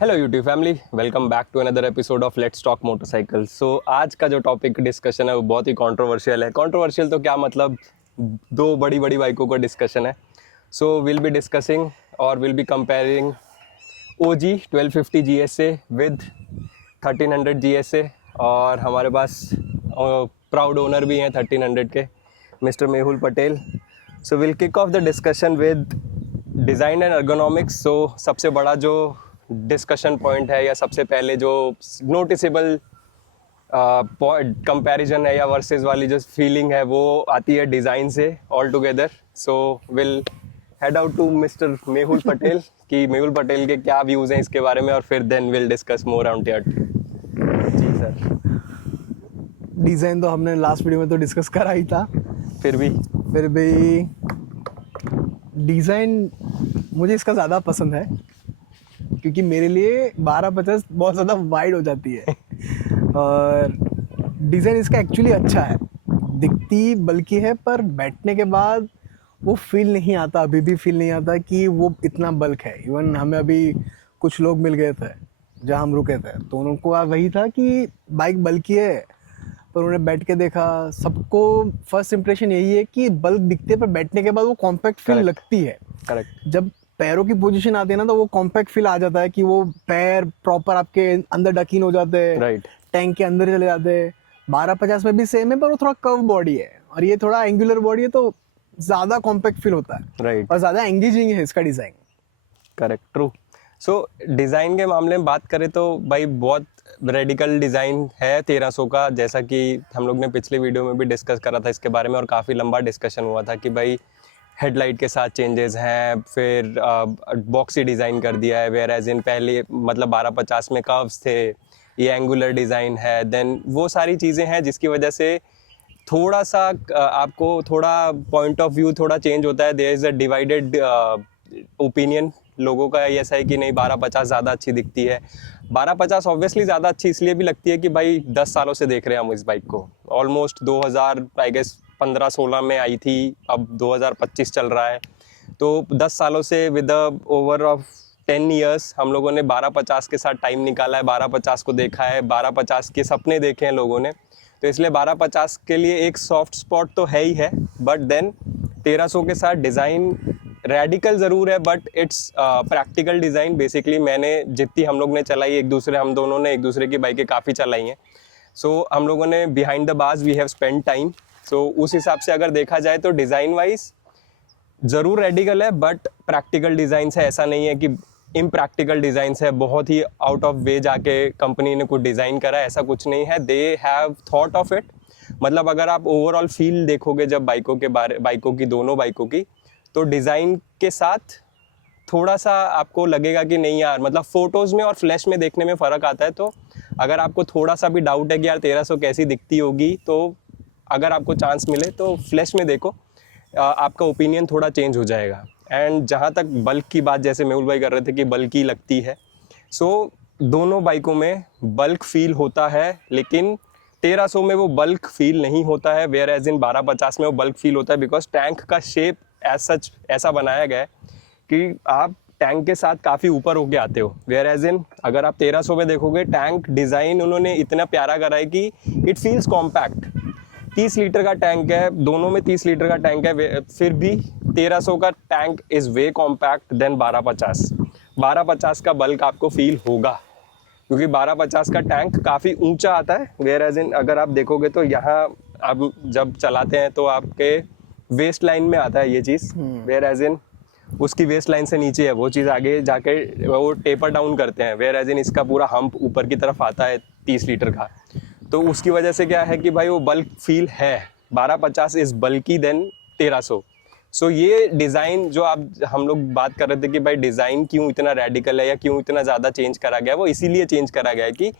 Hello YouTube family, welcome back to another episode of let's talk motorcycle. So आज का जो topic discussion है वो बहुत ही कंट्रोवर्शियल है। कंट्रोवर्शियल तो क्या मतलब, दो बड़ी बड़ी बाइकों का डिस्कशन है। सो विल बी डिस्कसिंग और will be comparing OG 1250 GSA with 1300 GSA। और हमारे पास प्राउड ओनर भी हैं 1300 के, mister Mehul Patel. So will kick off the discussion with design and ergonomics। सो सबसे बड़ा जो डिस्कशन पॉइंट है या सबसे पहले जो नोटिसेबल कंपैरिजन है या वर्सेस वाली जो फीलिंग है वो आती है डिज़ाइन से all together. So will head out to mister Mehul Patel कि मेहुल पटेल के क्या व्यूज़ हैं इसके बारे में, और फिर then will discuss more on that. जी सर। डिज़ाइन तो हमने लास्ट वीडियो में तो डिस्कस करा ही था। फिर भी डिज़ाइन मुझे इसका ज़्यादा पसंद है क्योंकि मेरे लिए 1250 बहुत ज़्यादा वाइड हो जाती है और डिज़ाइन इसका एक्चुअली अच्छा है, दिखती बल्कि है, पर बैठने के बाद वो फील नहीं आता, अभी भी फील नहीं आता कि वो इतना बल्क है। इवन हमें अभी कुछ लोग मिल गए थे जहाँ हम रुके थे, तो उनको वही था कि बाइक बल्कि है, पर उन्हें बैठ के देखा, सबको फर्स्ट इंप्रेशन यही है कि बल्क दिखते है, पर बैठने के बाद वो कॉम्पैक्ट फील लगती है। करेक्ट। जब पैरों की पोजीशन आती है ना, तो वो कॉम्पैक्ट फील आ जाता है कि वो पैर प्रॉपर आपके अंदर डकीन हो जाते हैं, राइट। टैंक के अंदर चले जाते हैं। 1250 में भी सेम है, पर वो थोड़ा कर्व बॉडी है और ये थोड़ा एंगुलर बॉडी है, तो ज़्यादा कॉम्पैक्ट फील होता है। राइट। और ज़्यादा एंगेजिंग है इसका डिज़ाइन। Correct, true. सो डिज़ाइन के मामले में बात करें तो भाई बहुत रेडिकल डिज़ाइन है 1300 का, जैसा कि हम लोग ने पिछले वीडियो में भी डिस्कस करा था इसके बारे में, और काफ़ी लंबा डिस्कशन हुआ था कि भाई हेडलाइट के साथ चेंजेस हैं, फिर बॉक्सी डिज़ाइन कर दिया है, वेयर एज इन पहले मतलब 1250 में कर्व्स थे, ये एंगुलर डिज़ाइन है। देन वो सारी चीज़ें हैं जिसकी वजह से थोड़ा सा आपको थोड़ा पॉइंट ऑफ व्यू थोड़ा चेंज होता है। There is a divided opinion लोगों का ऐसा है कि नहीं 1250 ज़्यादा अच्छी दिखती है। 1250 ऑब्वियसली ज़्यादा अच्छी इसलिए भी लगती है कि भाई 10 सालों से देख रहे हैं हम इस बाइक को। ऑलमोस्ट 2000 आई गेस 15-16 में आई थी, अब 2025 चल रहा है, तो 10 सालों से विद ओवर ऑफ 10 ईयर्स हम लोगों ने 1250 के साथ टाइम निकाला है, 1250 को देखा है, 1250 के सपने देखे हैं लोगों ने, तो इसलिए 1250 के लिए एक सॉफ्ट स्पॉट तो है ही है। बट देन 1300 के साथ डिज़ाइन रेडिकल ज़रूर है, but it's practical design. Basically मैंने जितनी हम लोग ने चलाई, हम दोनों ने एक दूसरे की बाइकें काफ़ी चलाई हैं, सो हम लोगों ने behind the bars we have spend time. So उस हिसाब से अगर देखा जाए तो डिज़ाइन वाइज ज़रूर रेडिकल है, बट प्रैक्टिकल डिज़ाइंस है, ऐसा नहीं है कि इम्प्रैक्टिकल डिज़ाइंस है, बहुत ही आउट ऑफ वे जाके कंपनी ने कुछ डिज़ाइन करा, ऐसा कुछ नहीं है। They have thought of it. मतलब अगर आप ओवरऑल फील देखोगे जब बाइकों की दोनों बाइकों की, तो डिज़ाइन के साथ थोड़ा सा आपको लगेगा कि नहीं यार, मतलब फ़ोटोज़ में और फ्लैश में देखने में फ़र्क आता है। तो अगर आपको थोड़ा सा भी डाउट है कि यार 1300 कैसी दिखती होगी, तो अगर आपको चांस मिले तो फ्लैश में देखो, आपका ओपिनियन थोड़ा चेंज हो जाएगा। एंड जहाँ तक बल्क की बात, जैसे मेहुल भाई कर रहे थे कि बल्की लगती है, सो दोनों बाइकों में बल्क फील होता है, लेकिन 1300 में वो बल्क फील नहीं होता है, वेयर एज इन 1250 में वो बल्क फील होता है, बिकॉज टैंक का शेप एज सच ऐसा बनाया गया है कि आप टैंक के साथ काफ़ी ऊपर होके आते हो। वेयर एज इन अगर आप 1300 में देखोगे, टैंक डिज़ाइन उन्होंने इतना प्यारा करा है कि इट फील्स कॉम्पैक्ट। 30 लीटर का टैंक है, दोनों में 30 लीटर का टैंक है, फिर भी 1300 का tank is way compact than 1250। 1250 का बल्क आपको फील होगा क्योंकि 1250 का टैंक काफ़ी ऊंचा आता है। वेयर एज इन अगर आप देखोगे तो यहाँ आप जब चलाते हैं तो आपके वेस्ट लाइन में आता है ये चीज़, वेयर एज इन उसकी वेस्ट लाइन से नीचे है वो चीज़, आगे जाके वो टेपर डाउन करते हैं। वेयर एज इन इसका पूरा हम्प ऊपर की तरफ आता है 30 लीटर का, तो उसकी वजह से क्या है कि भाई वो बल्क फील है। 1250 इज़ बल्की देन 1300। सो ये डिज़ाइन जो हम लोग बात कर रहे थे कि भाई डिज़ाइन क्यों इतना रेडिकल है या क्यों इतना ज़्यादा चेंज करा गया है, वो इसीलिए चेंज करा गया है कि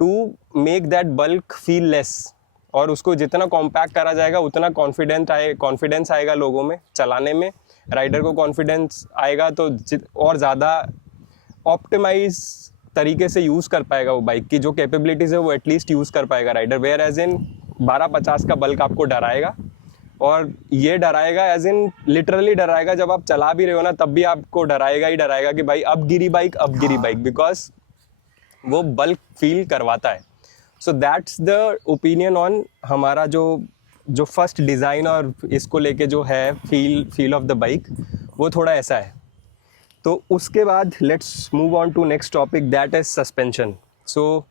to make that bulk feel less, और उसको जितना कॉम्पैक्ट करा जाएगा उतना कॉन्फिडेंस आएगा लोगों में चलाने में, राइडर को कॉन्फिडेंस आएगा, तो और ज़्यादा ऑप्टिमाइज तरीके से यूज़ कर पाएगा वो बाइक की जो कैपेबिलिटीज़ है वो एटलीस्ट यूज़ कर पाएगा राइडर। वेयर एज इन 1250 का बल्क आपको डराएगा, और ये डराएगा एज इन लिटरली डराएगा, जब आप चला भी रहे हो ना तब भी आपको डराएगा ही डराएगा कि भाई अब गिरी बाइक, बिकॉज वो बल्क फील करवाता है। So that's the opinion on हमारा जो फर्स्ट डिज़ाइन और इसको लेके जो है फील ऑफ द बाइक, वो थोड़ा ऐसा है। तो उसके बाद let's move on to next topic, that is suspension. So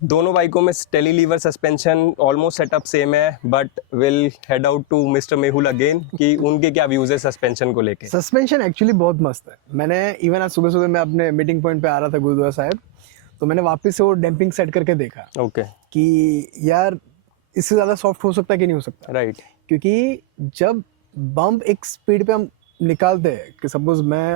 दोनों बाइकों में telelever suspension almost setup same है, but will head out to mister Mehul again कि उनके क्या व्यूज है सस्पेंशन को लेके। सस्पेंशन एक्चुअली बहुत मस्त है। मैंने इवन आज सुबह सुबह मैं अपने मीटिंग पॉइंट पे आ रहा था गुरुद्वारा साहिब, तो मैंने वापस से वो डैम्पिंग सेट करके देखा ओके कि यार इससे ज़्यादा सॉफ्ट हो सकता है कि नहीं हो सकता। राइट। क्योंकि जब बम्प एक स्पीड पे हम निकालते हैं कि सपोज मैं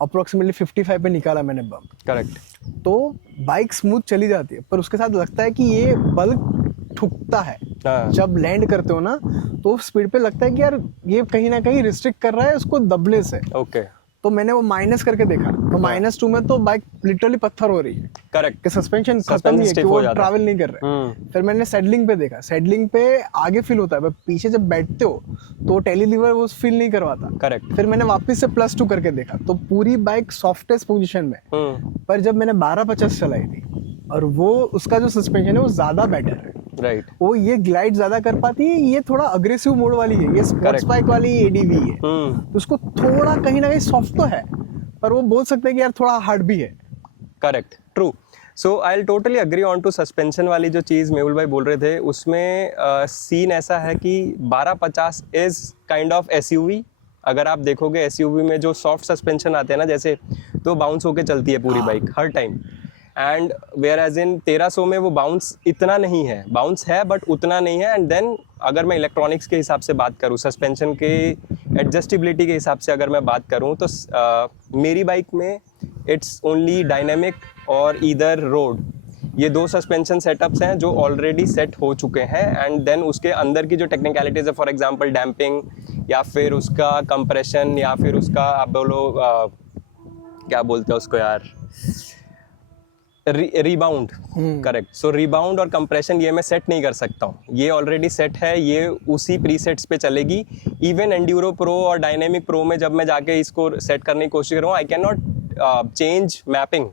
अप्रोक्सीमेटली 55 पे निकाला मैंने बम्प, करेक्ट। तो बाइक स्मूथ चली जाती है, पर उसके साथ लगता है कि ये बल्क ठुकता है। हाँ। जब लैंड करते हो ना तो स्पीड पे लगता है कि यार ये कहीं ना कहीं रिस्ट्रिक्ट कर रहा है उसको दबने से। ओके। तो मैंने वो माइनस करके देखा, तो -2 में तो बाइक लिटरली पत्थर हो रही है करेक्ट। कि सस्पेंशन खत्म Suspension नहीं है, कि stiff वो हो जाता है। ट्रैवल नहीं कर रहा है। फिर मैंने सेडलिंग पे देखा, सेडलिंग पे आगे फील होता है, पर पीछे जब बैठते हो तो टेलीलीवर वो फील नहीं करवाता। करेक्ट। फिर मैंने वापस से +2 करके देखा, तो पूरी बाइक सॉफ्टेस्ट पोजीशन में। पर जब मैंने 1250 चलाई थी और वो उसका जो सस्पेंशन है वो ज्यादा बेटर है। राइट। वो ये ग्लाइड ज्यादा कर पाती है, ये थोड़ा अग्रेसिव मोड वाली है, ये स्पोर्ट्स बाइक वाली एडीवी है, तो उसको थोड़ा कहीं ना कहीं सॉफ्ट तो है, पर वो बोल सकते हैं कि यार थोड़ा हार्ड भी है। Correct, true. So I will totally agree on to suspension वाली जो चीज़ मेहुल भाई बोल रहे थे, उसमें सीन ऐसा है कि 1250 इज काइंड ऑफ एसयूवी। अगर आप देखोगे एसयूवी में जो सॉफ्ट सस्पेंशन आते हैं ना जैसे, तो बाउंस होके चलती है पूरी बाइक हर time. And whereas in 1300 में वो बाउंस इतना नहीं है, बाउंस है बट उतना नहीं है। एंड देन अगर मैं इलेक्ट्रॉनिक्स के हिसाब से बात करूँ, सस्पेंशन के एडजस्टिबिलिटी के हिसाब से अगर मैं बात करूँ, तो मेरी बाइक में इट्स ओनली डायनेमिक और ईदर रोड, ये दो सस्पेंशन सेटअप्स हैं जो ऑलरेडी सेट हो चुके हैं। एंड देन उसके अंदर की जो टेक्निकलिटीज़ है, फॉर एग्जांपल डैम्पिंग या फिर उसका कंप्रेशन या फिर उसका आप बोलो क्या बोलते हैं उसको यार, रिबाउंड। करेक्ट। सो रिबाउंड और कंप्रेशन ये मैं सेट नहीं कर सकता हूँ, ये ऑलरेडी सेट है, ये उसी प्रीसेट्स पे चलेगी। इवन एंड्यूरो प्रो और डायनेमिक प्रो में जब मैं जाके इसको सेट करने की कोशिश करूँ, I can not change mapping.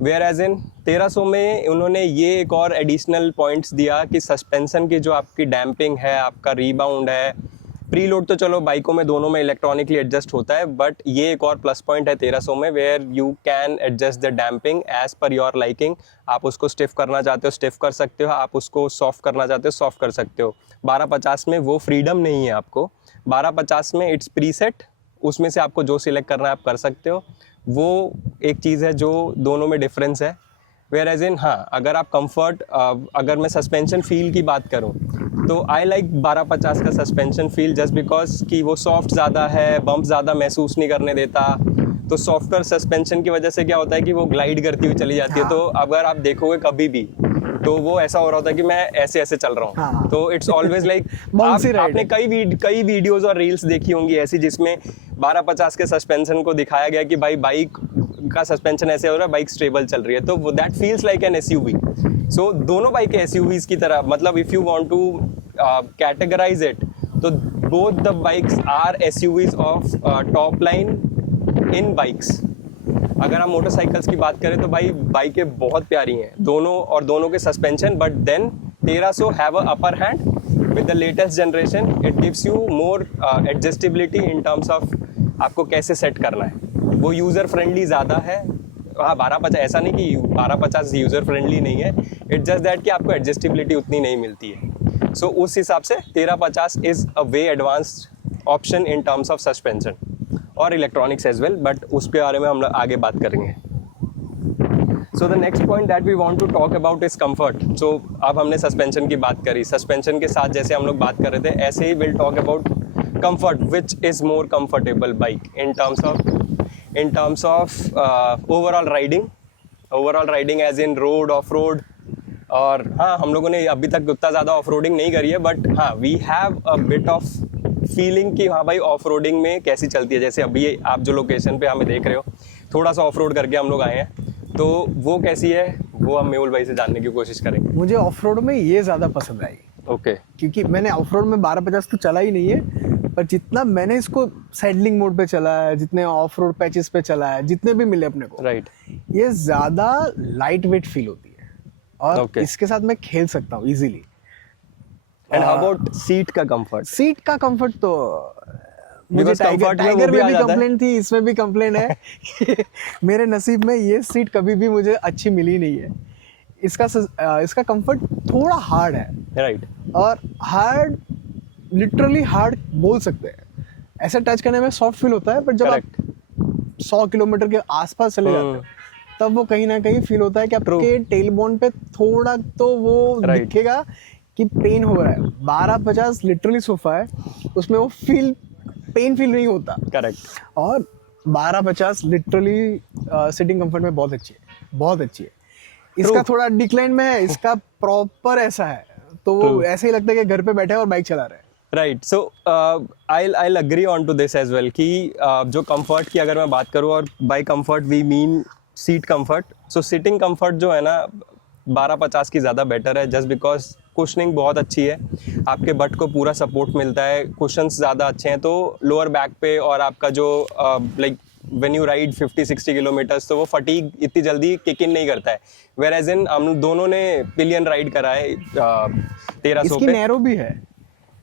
Whereas in 1300 में उन्होंने ये एक और एडिशनल पॉइंट्स दिया कि सस्पेंशन की जो आपकी डैम्पिंग है, आपका रीबाउंड है, प्रीलोड तो चलो बाइकों में दोनों में इलेक्ट्रॉनिकली एडजस्ट होता है, बट ये एक और प्लस पॉइंट है 1300 में, where you can adjust the damping as per your liking. आप उसको स्टिफ करना चाहते हो स्टिफ कर सकते हो, आप उसको सॉफ्ट करना चाहते हो सॉफ्ट कर सकते हो। 1250 में वो फ्रीडम नहीं है आपको। 1250 में इट्स प्रीसेट, उसमें से आपको जो सिलेक्ट करना है आप कर सकते हो। वो एक चीज़ है जो दोनों में डिफरेंस है। वेयर एज इन हाँ, अगर आप कंफर्ट, अगर मैं सस्पेंशन फील की बात करूं तो आई लाइक 1250 का सस्पेंशन फील जस्ट बिकॉज कि वो सॉफ्ट ज़्यादा है, बम्प ज़्यादा महसूस नहीं करने देता। तो सॉफ्टवेयर सस्पेंशन की वजह से क्या होता है कि वो ग्लाइड करती हुई चली जाती है। तो अगर आप देखोगे कभी भी तो वो ऐसा हो रहा होता है कि मैं ऐसे ऐसे चल रहा हूँ। तो इट्स ऑलवेज लाइक आपने कई वीडियोस और रील्स देखी होंगी ऐसी जिसमें 1250 के सस्पेंशन को दिखाया गया कि भाई बाइक का सस्पेंशन ऐसे हो रहा है, बाइक स्टेबल चल रही है, तो वो that feels like an SUV. So दोनों बाइक एसयूवीज की तरह, मतलब if you want to categorise it, तो both the bikes are SUVs of top line in bikes. अगर हम मोटरसाइकिल्स की बात करें तो भाई बाइकें बहुत प्यारी हैं दोनों, और दोनों के suspension, but then 1300 have a upper hand with the latest generation. It gives you more adjustability in terms of आपको कैसे सेट करना है। वो यूज़र फ्रेंडली ज़्यादा है। हाँ, 1250 ऐसा नहीं कि 1250 यूज़र फ्रेंडली नहीं है, इट्स जस्ट दैट कि आपको एडजस्टिबिलिटी उतनी नहीं मिलती है। सो उस हिसाब से 1350 is a way advanced option in terms of suspension और इलेक्ट्रॉनिक्स एज वेल, बट उसके बारे में हम लोग आगे बात करेंगे। So the next point that we want to talk about is comfort. So अब हमने सस्पेंशन की बात करी, सस्पेंशन के साथ जैसे हम लोग बात कर रहे थे ऐसे he will talk about comfort, which is more comfortable bike in terms of overall riding as in road, off road। और हाँ, हम लोगों ने अभी तक उतना ज़्यादा ऑफ रोडिंग नहीं करी है, बट हाँ we have a bit of feeling कि हाँ भाई ऑफ रोडिंग में कैसी चलती है। जैसे अभी आप जो लोकेशन पे हमें देख रहे हो, थोड़ा सा ऑफ रोड करके हम लोग आए हैं, तो वो कैसी है वो हम मेहुल भाई से जानने की कोशिश करेंगे। मुझे ऑफ रोड में ये ज़्यादा पसंद आई ओके क्योंकि मैंने ऑफ रोड में 1250 तो चला ही नहीं है, पर जितना मैंने इसको सैडलिंग मोड पे चला है, जितने ऑफ रोड पैचेस पे चला है, जितने भी मिले अपने को, राइट ये ज़्यादा लाइट वेट फील होती है और Okay. इसके साथ मैं खेल सकता हूँ easily. And how about seat का कंफर्ट? सीट का कंफर्ट तो मुझे Because comfort में वो टाइगर भी में आ भी जाता है। कंप्लेन थी, इसमें भी कंप्लेन है। मेरे नसीब में ये सीट कभी भी मुझे अच्छी मिली नहीं है। इसका कंफर्ट थोड़ा हार्ड है, राइट और हार्ड लिटरली हार्ड बोल सकते हैं। ऐसे टच करने में सॉफ्ट फील होता है, पर जब करेक्ट आप 100 किलोमीटर के आसपास चले जाते हो तब वो कहीं ना कहीं फील होता है कि आपके टेल बोन पे थोड़ा तो वो Right. दिखेगा कि पेन हो रहा है। 1250 लिटरली सोफा है, उसमें वो पेन फील नहीं होता। करेक्ट और 1250 लिटरली सिटिंग कंफर्ट में बहुत अच्छी है, बहुत अच्छी है। इसका थोड़ा डिक्लाइन में है, इसका प्रॉपर ऐसा है, तो वो True. ऐसे ही लगता है कि घर पे बैठे हैं और बाइक चला रहे हैं। Right so I'll agree on to this as well कि जो कंफर्ट की अगर मैं बात करूँ, और by comfort we mean seat comfort, so sitting comfort जो है ना 1250 की ज़्यादा बेटर है, जस्ट बिकॉज कुशनिंग बहुत अच्छी है, आपके बट को पूरा सपोर्ट मिलता है, कुशंस ज़्यादा अच्छे हैं, तो लोअर बैक पे और आपका जो like when you ride 50-60 kilometres तो वो फटीग इतनी जल्दी किक इन नहीं करता है। वेयर एज इन हम दोनों ने पिलियन राइड करा है 1300 इसकी पे। नैरो भी है,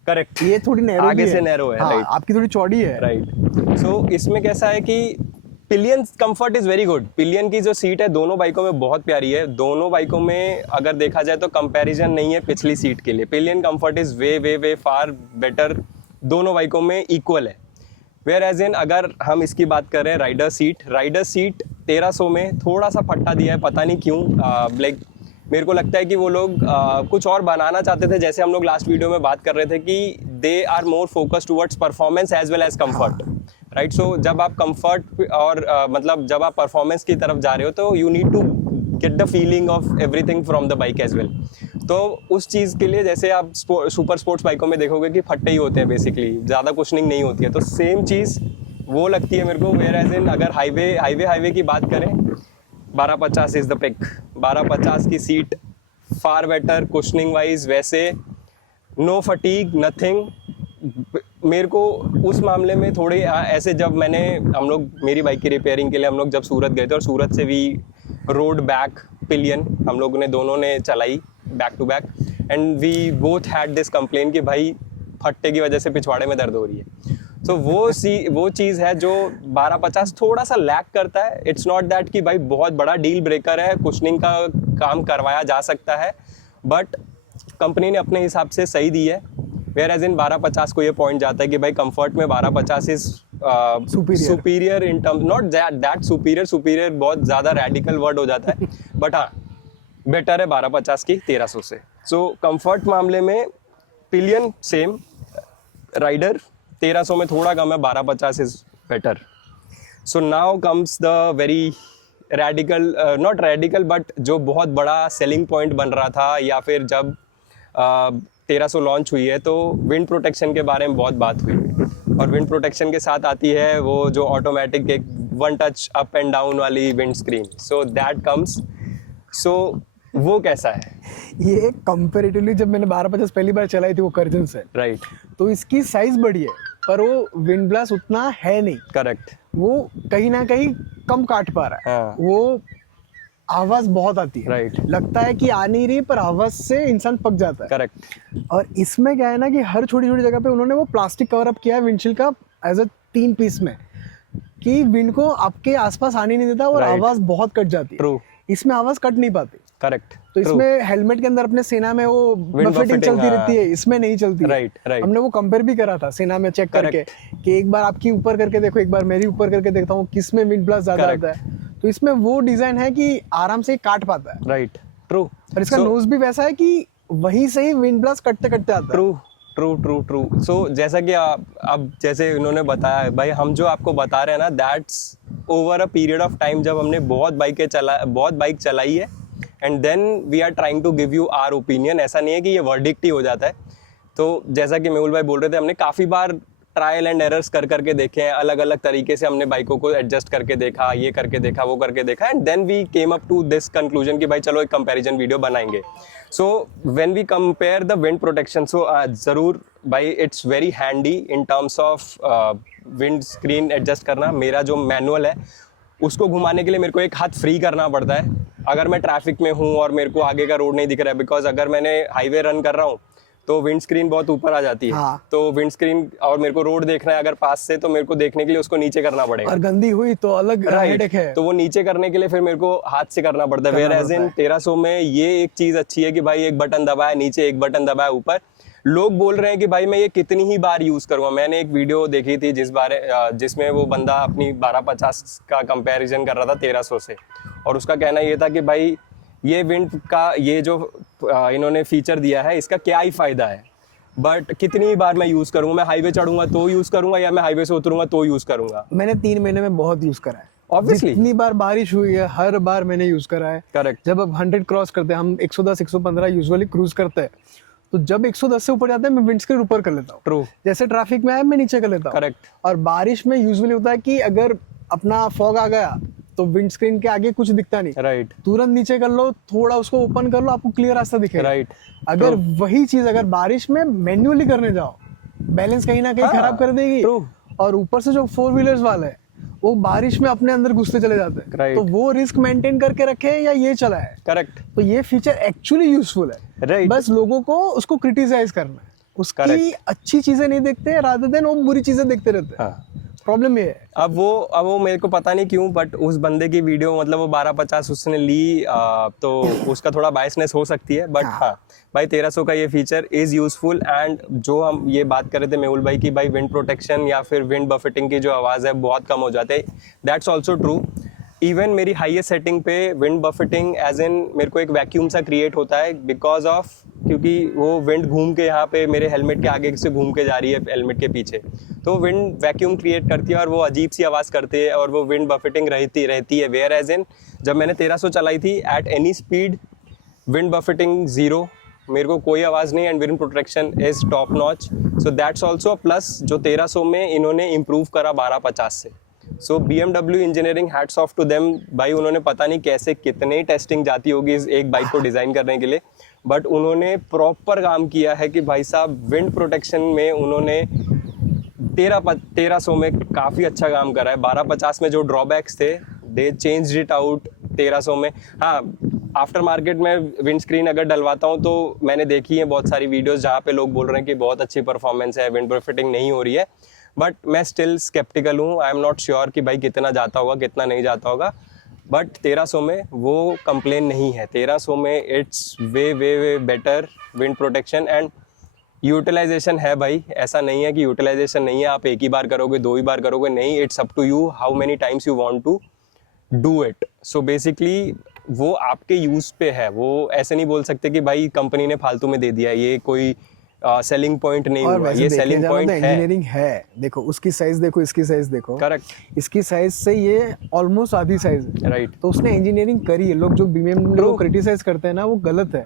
करेक्ट, ये थोड़ी नैरो आगे भी से है। नैरो है, हाँ, राइट आपकी थोड़ी चौड़ी है। राइट। सो इसमें कैसा है कि pillion comfort is very good. Pillion की जो सीट है दोनों बाइकों में बहुत प्यारी है। दोनों बाइकों में अगर देखा जाए तो कंपैरिजन नहीं है पिछली सीट के लिए। Pillion comfort is way way way far better, दोनों बाइकों में इक्वल है। वेयर एज इन अगर हम इसकी बात करें राइडर सीट 1300 में थोड़ा सा फट्टा दिया है, पता नहीं क्यों। लाइक मेरे को लगता है कि वो लोग कुछ और बनाना चाहते थे, जैसे हम लोग लास्ट वीडियो में बात कर रहे थे कि they are more focused towards performance as well as comfort, right. So जब आप कंफर्ट और मतलब जब आप परफॉर्मेंस की तरफ जा रहे हो तो you need to get the feeling of everything from the bike as well. तो उस चीज़ के लिए जैसे आप सुपर स्पोर्ट्स बाइकों में देखोगे कि फट्टे ही होते हैं बेसिकली, ज़्यादा कुशनिंग नहीं होती है, तो सेम चीज़ वो लगती है मेरे को। वेयर एज इन अगर हाईवे की बात करें 1250 इज द पिक। 1250 की seat far better cushioning wise, वैसे नो फटीग नथिंग। मेरे को उस मामले में थोड़े ऐसे, जब हम लोग मेरी बाइक की रिपेयरिंग के लिए हम लोग जब सूरत गए थे और सूरत से भी रोड बैक पिलियन हम लोगों ने दोनों ने चलाई back to back, and we both had this complain कि भाई फट्टे की वजह से पिछवाड़े में दर्द हो रही है। तो वो चीज़ है जो 1250 थोड़ा सा लैक करता है। इट्स नॉट दैट कि भाई बहुत बड़ा डील ब्रेकर है, कुशनिंग का काम करवाया जा सकता है, बट कंपनी ने अपने हिसाब से सही दी है। वेयर एज इन 1250 को ये पॉइंट जाता है कि भाई कंफर्ट में 1250 is superior in term, not that superior बहुत ज़्यादा रेडिकल वर्ड हो जाता है, बट हाँ बेटर है 1250 की 1300 से। सो कंफर्ट मामले में पिलियन सेम, राइडर 1300 में थोड़ा कम है, 1250 is better. So now comes the very radical, not radical but जो बहुत बड़ा सेलिंग पॉइंट बन रहा था, या फिर जब 1300 लॉन्च हुई है तो विंड प्रोटेक्शन के बारे में बहुत बात हुई, और विंड प्रोटेक्शन के साथ आती है वो जो ऑटोमेटिक एक one touch up and down वाली windscreen, so that comes. So वो कैसा है? ये कंपैरेटिवली जब मैंने 1250 पहली बार चलाई थी वो कर्जन से, राइट, तो इसकी साइज बड़ी है, पर वो विंड ब्लास्ट उतना है नहीं। करेक्ट, वो कहीं ना कहीं कम काट पा रहा है। हाँ। वो आवाज बहुत आती है, Right. लगता है कि आ नहीं रही, पर आवाज से इंसान पक जाता है। करेक्ट, और इसमें क्या है ना कि हर छोटी छोटी जगह पे उन्होंने वो प्लास्टिक कवर अप किया है विंडशील्ड का एज अ 3 पीस में, कि विंड को आपके आसपास आने नहीं देता, और Right. आवाज बहुत कट जाती है। ट्रू, इसमें आवाज कट नहीं पाती। करेक्ट, तो इसमें हेलमेट के अंदर अपने सेना में वो बफेटिंग buffeting, चलती हाँ। रहती है, इसमें नहीं चलती है। Right, right. हमने वो कंपेयर भी करा था सेना में चेक करके कि एक बार आपकी ऊपर करके देखो, एक बार मेरी ऊपर करके देखता हूँ किस में विंड ब्लास्ट ज्यादा Correct. आता है। तो इसमें वो डिजाइन है कि आराम से काट पाता है, राइट, ट्रू। और इसका नोज भी वैसा है कि वहीं से ही विंड ब्लास्ट कटते कटते आता है। True true true true. So जैसा कि अब जैसे इन्होंने बताया भाई, हम जो आपको बता रहे हैं ना, that's over a period of time जब हमने बहुत बाइक चलाई है, and then we are trying to give you our opinion. ऐसा नहीं है कि ये वर्डिक्ट ही हो जाता है। तो जैसा कि मेहुल भाई बोल रहे थे, हमने काफ़ी बार ट्रायल एंड एरर्स कर करके देखे हैं, अलग अलग तरीके से हमने बाइकों को एडजस्ट करके देखा, ये करके देखा, वो करके देखा, and then we came up to this conclusion कि भाई चलो एक कंपैरिजन वीडियो बनाएंगे. So when we compare the wind protection, so ज़रूर भाई it's very handy in terms of wind screen adjust करना. मेरा जो मैनुअल है उसको घुमाने के लिए मेरे को एक हाथ फ्री करना पड़ता है अगर मैं ट्रैफिक में हूँ और मेरे को आगे का रोड नहीं दिख रहा है, बिकॉज अगर मैंने हाईवे रन कर रहा हूँ तो विंड स्क्रीन बहुत ऊपर आ जाती है. हाँ. तो विंड स्क्रीन और मेरे को रोड देखना है अगर पास से, तो मेरे को देखने के लिए उसको नीचे करना पड़ेगा. और गंदी हुई तो अलग हेडेक है. तो वो नीचे करने के लिए फिर मेरे को हाथ से करना पड़ता है. वेयर एज इन 1300 में ये एक चीज अच्छी है कि भाई एक बटन दबाया नीचे, एक बटन दबाया ऊपर. लोग बोल रहे हैं कि भाई मैं ये कितनी ही बार यूज करूंगा. मैंने एक वीडियो देखी थी जिसमें वो बंदा अपनी 1250 का कंपैरिजन कर रहा था 1300 से, और उसका कहना ये था कि भाई ये विंड का ये जो इन्होंने फीचर दिया है इसका क्या ही फायदा है, बट कितनी ही बार मैं यूज करूंगा. मैं हाईवे चढ़ूंगा तो यूज करूंगा या मैं हाईवे से उतरूंगा तो यूज करूंगा. मैंने 3 महीने में बहुत यूज करा है. Obviously. जितनी बार बारिश हुई है हर बार मैंने यूज करा है. करेक्ट. जब अब 100 क्रॉस करते हैं, हम 110 115 यूजुअली क्रूज करते हैं, तो जब 110 से ऊपर जाता है मैं विंड स्क्रीन ऊपर कर लेता हूँ. ट्रू. जैसे ट्रैफिक में आया मैं नीचे कर लेता हूँ. करेक्ट. और बारिश में यूजुअली होता है कि अगर अपना फॉग आ गया तो विंड स्क्रीन के आगे कुछ दिखता नहीं. राइट. तुरंत नीचे कर लो, थोड़ा उसको ओपन कर लो, आपको क्लियर रास्ता दिखेगा. राइट. अगर वही चीज अगर बारिश में मैन्युअली करने जाओ, बैलेंस कहीं ना कहीं खराब कर देगी. True. और ऊपर से जो 4 व्हीलर्स वाले है वो बारिश में अपने अंदर घुसते चले जाते हैं. Right. तो वो रिस्क मेंटेन करके रखे या ये चला है. करेक्ट. तो ये फीचर एक्चुअली यूजफुल है. Right. बस लोगों को उसको क्रिटिसाइज करना है, उसकी Correct. अच्छी चीजें नहीं देखते, रादर देन वो बुरी चीजें देखते रहते हैं. प्रॉब्लम ये है. अब वो मेरे को पता नहीं क्यों, बट उस बंदे की वीडियो मतलब वो 1250 उसने ली, तो उसका थोड़ा बायसनेस हो सकती है. बट हाँ भाई 1300 का ये फीचर इज यूजफुल. एंड जो हम ये बात कर रहे थे मेहुल भाई की भाई विंड प्रोटेक्शन या फिर विंड बफेटिंग की जो आवाज़ है बहुत कम हो जाते हैं, दैट्स ऑल्सो ट्रू. इवन मेरी हाईएस्ट सेटिंग पे विंड बफेटिंग एज इन मेरे को एक वैक्यूम सा क्रिएट होता है बिकॉज ऑफ, क्योंकि वो विंड घूम के यहाँ पे मेरे हेलमेट के आगे से घूम के जा रही है हेलमेट के पीछे, तो विंड वैक्यूम क्रिएट करती है और वो अजीब सी आवाज़ करती है और वो विंड बफेटिंग रहती है. वेयर एज इन जब मैंने 1300 चलाई थी at any speed wind buffeting 0, मेरे को कोई आवाज़ नहीं, and wind protection is top notch. So that's also plus जो 1300 में इन्होंने इम्प्रूव करा 1250 से. So BMW engineering hats off to them. भाई उन्होंने पता नहीं कैसे कितने टेस्टिंग जाती होगी इस एक बाइक को डिज़ाइन करने के लिए, बट उन्होंने प्रॉपर काम किया है कि भाई साहब विंड प्रोटेक्शन में उन्होंने 1300 में काफ़ी अच्छा काम करा है. 1250 में जो ड्रॉबैक्स थे दे चेंज्ड इट आउट 1300 में. हाँ, आफ्टर मार्केट में विंड स्क्रीन अगर डलवाता हूँ तो मैंने देखी है बहुत सारी वीडियोस जहाँ पे लोग बोल रहे हैं कि बहुत अच्छी परफॉर्मेंस है, विंड बफेटिंग नहीं हो रही है, बट मैं स्टिल स्केप्टिकल हूँ. आई एम नॉट श्योर कि भाई कितना जाता होगा कितना नहीं जाता होगा, बट 1300 में वो कंप्लेन नहीं है. 1300 में it's way better wind protection and utilization है भाई. ऐसा नहीं है कि यूटिलाइजेशन नहीं है, आप एक ही बार करोगे 2 ही बार करोगे, नहीं, it's up to you how many times you want to do it. So basically वो आपके यूज़ पे है. वो ऐसे नहीं बोल सकते कि भाई कंपनी ने फालतू में दे दिया, ये कोई सेलिंग पॉइंट नहीं हुआ, ये सेलिंग पॉइंट है. इंजीनियरिंग है. देखो उसकी साइज देखो, इसकी साइज देखो. करेक्ट. इसकी साइज से ये ऑलमोस्ट आधी साइज है. राइट. तो उसने इंजीनियरिंग करी है. लोग जो BMW को क्रिटिसाइज करते हैं ना, वो गलत है.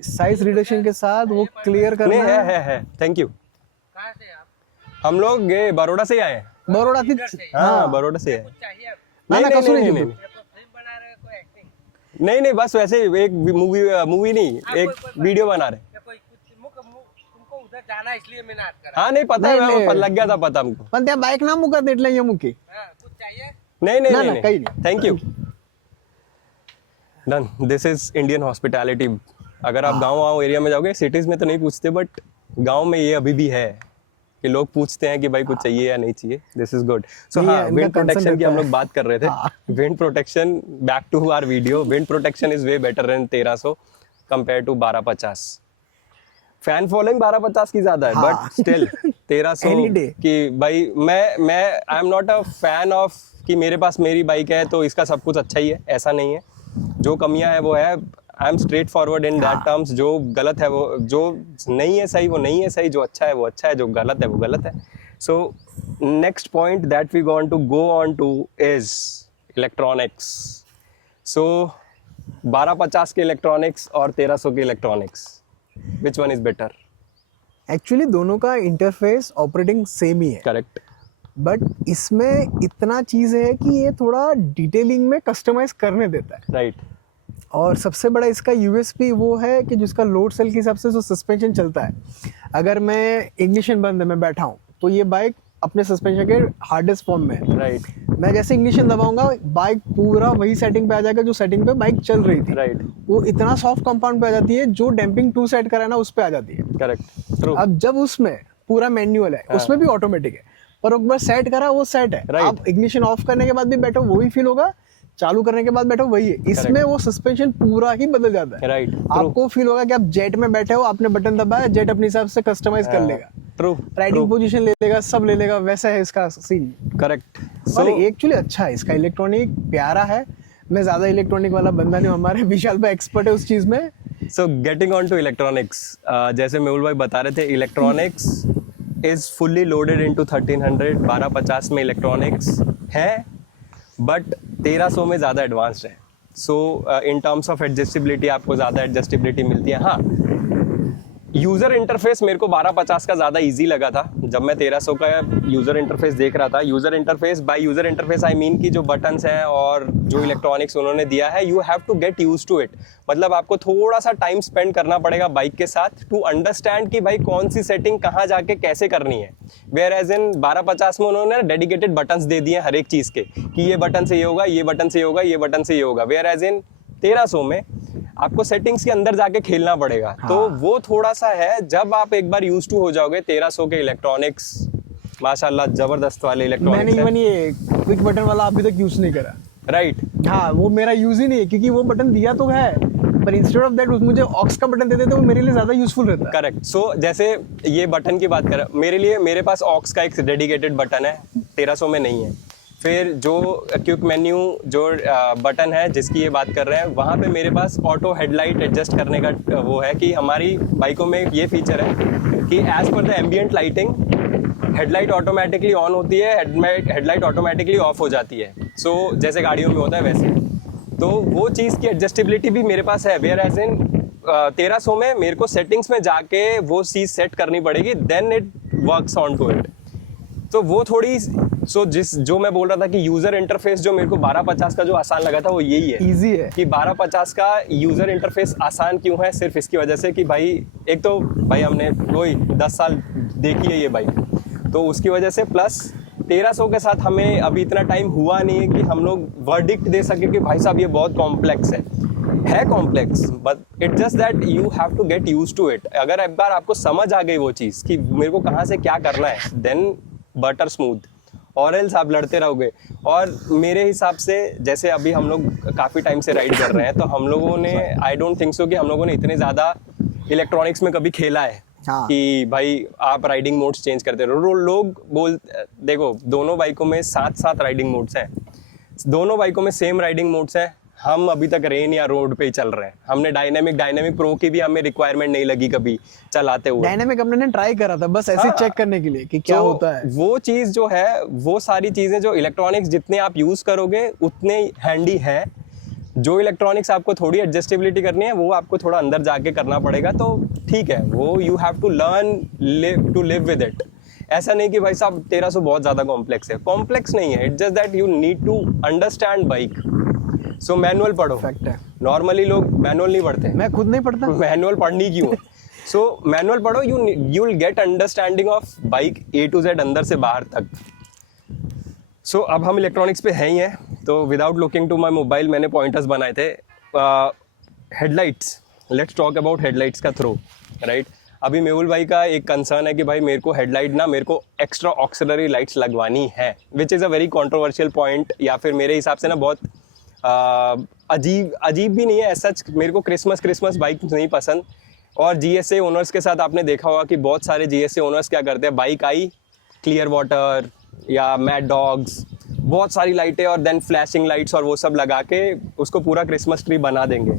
साइज रिडक्शन के साथ वो क्लियर करना है. Thank you. कहाँ से आप? हम लोग ये बड़ौदा से आए हैं. बड़ौदा की. हाँ बड़ौदा से है. चाहिए आपको? नहीं, नहीं, कसुर नहीं, नहीं, नहीं, नहीं. या तो फिल्म बना रहे हो, कोई एक्टिंग? नहीं, बस वैसे एक मूवी नहीं, एक वीडियो बना रहे. या कोई कुछ तुमको उधर जाना है इसलिए मैंने आज करा. हाँ नहीं पता नहीं, है, नहीं. लग गया था पता हमको. पण त्या बाईक ना मुकात એટલે અહીંયા મૂકી. हाँ, कुछ चाहिए? नहीं ना, नहीं कहीं नहीं. Thank you. Done. This is Indian hospitality. अगर आप गांव वाँव एरिया में जाओगे, सिटीज में तो नहीं पूछते, बट गांव में ये अभी भी है कि लोग पूछते हैं कि भाई कुछ चाहिए या नहीं चाहिए. This is good. सो नहीं, हाँ, इनका विंड प्रोटेक्शन concern की हम रहता लोग बात कर रहे थे. Wind protection, back to our video. Wind protection is way better than 1300 compare to 1250. Fan following 1250 की ज्यादा है, बट स्टिल 1300 Any day. कि भाई मैं I am not a fan of कि मेरे पास मेरी बाइक है तो इसका सब कुछ अच्छा ही है. ऐसा नहीं है. जो कमियां है वो है. I am straight forward in that terms. जो गलत है वो, जो नहीं है सही वो नहीं है सही, जो अच्छा है वो अच्छा है, जो गलत है वो गलत है. So next point that we going to go on to is electronics. सो 1250 के इलेक्ट्रॉनिक्स और 1300 के electronics, which one is better? Actually दोनों का इंटरफेस ऑपरेटिंग सेम ही है, करेक्ट, बट इसमें इतना चीज़ है कि ये थोड़ा डिटेलिंग में कस्टमाइज करने देता है। राइट, और सबसे बड़ा इसका यूएसपी वो है कि जिसका लोड सेल के हिसाब से जो सस्पेंशन चलता है, अगर मैं इग्निशन बंद है, मैं बैठा हूँ, तो ये बाइक अपने सस्पेंशन के हार्डेस्ट फॉर्म में है। राइट, मैं जैसे इग्निशन दबाऊंगा, बाइक पूरा वही सेटिंग पे आ जाएगा जो सेटिंग पे बाइक चल रही थी। राइट, वो इतना सॉफ्ट कंपाउंड पे आ जाती है, जो डैम्पिंग 2 सेट करा है ना उस पे आ जाती है। करेक्ट, ट्रू, अब जब उसमें पूरा मैनुअल है, उसमें भी ऑटोमेटिक है, पर एक बार सेट करा वो सेट है। Right. आप इग्निशन ऑफ करने के बाद भी बैठो वही फील होगा, चालू करने के बाद बैठो वही है। इसमें वो सस्पेंशन पूरा ही बदल जाता है। राइट, आपको फील होगा कि आप जेट में बैठे हो, आपने बटन दबाया, जेट अपने हिसाब से कस्टमाइज कर लेगा, ट्रू, राइडिंग पोजीशन ले लेगा, सब ले लेगा, वैसा है इसका सीन। करेक्ट। और एक्चुअली अच्छा है, इसका इलेक्ट्रॉनिक प्यारा है। मैं ज्यादा इलेक्ट्रॉनिक वाला बंदा नहीं हूं, हमारे विशाल भाई एक्सपर्ट है उस चीज में। So getting on to electronics, जैसे मेहुल भाई बता रहे थे, electronics is fully loaded into 1300, 1250 में इलेक्ट्रॉनिक्स है, बट 1300 में ज़्यादा एडवांस्ड है। सो इन टर्म्स ऑफ एडजस्टिबिलिटी आपको ज़्यादा एडजस्टिबिलिटी मिलती है। हाँ, यूज़र इंटरफेस मेरे को 1250 का ज़्यादा इजी लगा था। जब मैं 1300 का यूज़र इंटरफेस देख रहा था, user interface, by user interface I mean कि जो बटन्स हैं और जो इलेक्ट्रॉनिक्स उन्होंने दिया है, you have to get use to it. मतलब आपको थोड़ा सा टाइम स्पेंड करना पड़ेगा बाइक के साथ टू अंडरस्टैंड कि भाई कौन सी सेटिंग कहाँ जाके कैसे करनी है। वेयर एज इन 1250 में उन्होंने डेडिकेटेड बटन्स दे दिए हर एक चीज़ के, कि ये बटन से ये होगा, ये बटन से ये होगा, ये बटन से ये होगा। वेयर एज इन 1300 में आपको सेटिंग्स के अंदर जाके खेलना पड़ेगा। हाँ। तो वो थोड़ा सा है, जब आप एक बार यूज टू हो जाओगे 1300 के इलेक्ट्रॉनिक्स, माशाल्लाह जबरदस्त वाले मैंने इलेक्ट्रॉनिक्स इवन ये क्विक बटन वाला अभी तक यूज नहीं करा। राइट, हाँ, वो मेरा यूज ही नहीं है, क्योंकि वो बटन दिया तो है, पर इंस्टेड ऑफ दैट मुझे ऑक्स का बटन दे देते, वो मेरे लिए ज्यादा यूजफुल रहता है। करेक्ट। सो जैसे ये बटन की बात करें, मेरे पास ऑक्स का एक डेडिकेटेड बटन है, 1300 में नहीं है। फिर जो क्विक मेन्यू जो बटन है जिसकी ये बात कर रहे हैं, वहाँ पे मेरे पास ऑटो हेडलाइट एडजस्ट करने का वो है कि हमारी बाइकों में ये फीचर है कि as per the ambient lighting headlight automatically on होती है, हेडलाइट ऑटोमेटिकली ऑफ हो जाती है। सो जैसे गाड़ियों में होता है वैसे, तो वो चीज़ की एडजस्टेबिलिटी भी मेरे पास है। वेयर एज इन 1300 में मेरे को सेटिंग्स में जाके वो चीज़ सेट करनी पड़ेगी, then it works on to it. तो वो थोड़ी जो मैं बोल रहा था कि यूज़र इंटरफेस जो मेरे को 1250 का जो आसान लगा था, वो यही है, इजी है कि 1250 का यूज़र इंटरफेस आसान क्यों है, सिर्फ इसकी वजह से कि भाई एक तो भाई हमने वही 10 साल देखी है ये बाइक, तो उसकी वजह से, प्लस 1300 के साथ हमें अभी इतना टाइम हुआ नहीं है कि हम लोग वर्डिक्ट दे सके कि भाई साहब ये बहुत कॉम्प्लेक्स है complex, but it just that you have to get use to it. अगर एक बार आपको समझ आ गई वो चीज़ कि मेरे को कहाँ से क्या करना है, देन बटर स्मूथ, और एल्स आप लड़ते रहोगे। और मेरे हिसाब से जैसे अभी हम लोग काफ़ी टाइम से राइड कर रहे हैं, तो हम लोगों ने, आई डोंट थिंक सो कि हम लोगों ने इतने ज़्यादा इलेक्ट्रॉनिक्स में कभी खेला है। हाँ। कि भाई आप राइडिंग मोड्स चेंज करते रहो। लोग देखो दोनों बाइकों में 7 राइडिंग मोड्स हैं, दोनों बाइकों में सेम राइडिंग मोड्स हैं। हम अभी तक रेन या रोड पे ही चल रहे हैं। हमने डायनेमिक प्रो की भी हमें रिक्वायरमेंट नहीं लगी कभी चलाते हुए। डायनेमिक हमने ट्राई करा था बस ऐसे हाँ। चेक करने के लिए कि क्या तो होता है। वो चीज़ जो है, वो सारी चीज़ें जो इलेक्ट्रॉनिक्स जितने आप यूज़ करोगे उतने हैंडी हैं। जो इलेक्ट्रॉनिक्स आपको थोड़ी एडजस्टेबिलिटी करनी है, वो आपको थोड़ा अंदर जाके करना पड़ेगा, तो ठीक है, वो you have to learn to live with it. ऐसा नहीं कि भाई साहब 1300 बहुत ज़्यादा कॉम्प्लेक्स है, कॉम्प्लेक्स नहीं है, it's just that you need to understand bike. So manual पढ़ो, फैक्ट है। नॉर्मली लोग मैनुअल नहीं पढ़ते, मैं खुद नहीं पढ़ता। मैनुअल पढ़नी क्यों है? सो मैनुअल पढ़ो, you will get understanding of bike A to Z, अंदर से बाहर तक। सो अब हम इलेक्ट्रॉनिक्स पे हैं ही हैं, तो without looking to my mobile मैंने पॉइंटर्स बनाए थे। Headlights, let's talk about headlights का थ्रो, राइट। अभी मेहुल भाई का एक कंसर्न है कि भाई मेरे को हेडलाइट ना, मेरे को एक्स्ट्रा ऑक्सिलरी लाइट्स लगवानी है, which is a very controversial point, या फिर मेरे हिसाब से ना बहुत अजीब भी नहीं है ऐसा। मेरे को क्रिसमस बाइक नहीं पसंद। और GSA ओनर्स के साथ आपने देखा होगा कि बहुत सारे GSA ओनर्स क्या करते हैं, बाइक आई, क्लियर वाटर या मैड डॉग्स, बहुत सारी लाइटें और देन फ्लैशिंग लाइट्स और वो सब लगा के उसको पूरा क्रिसमस ट्री बना देंगे।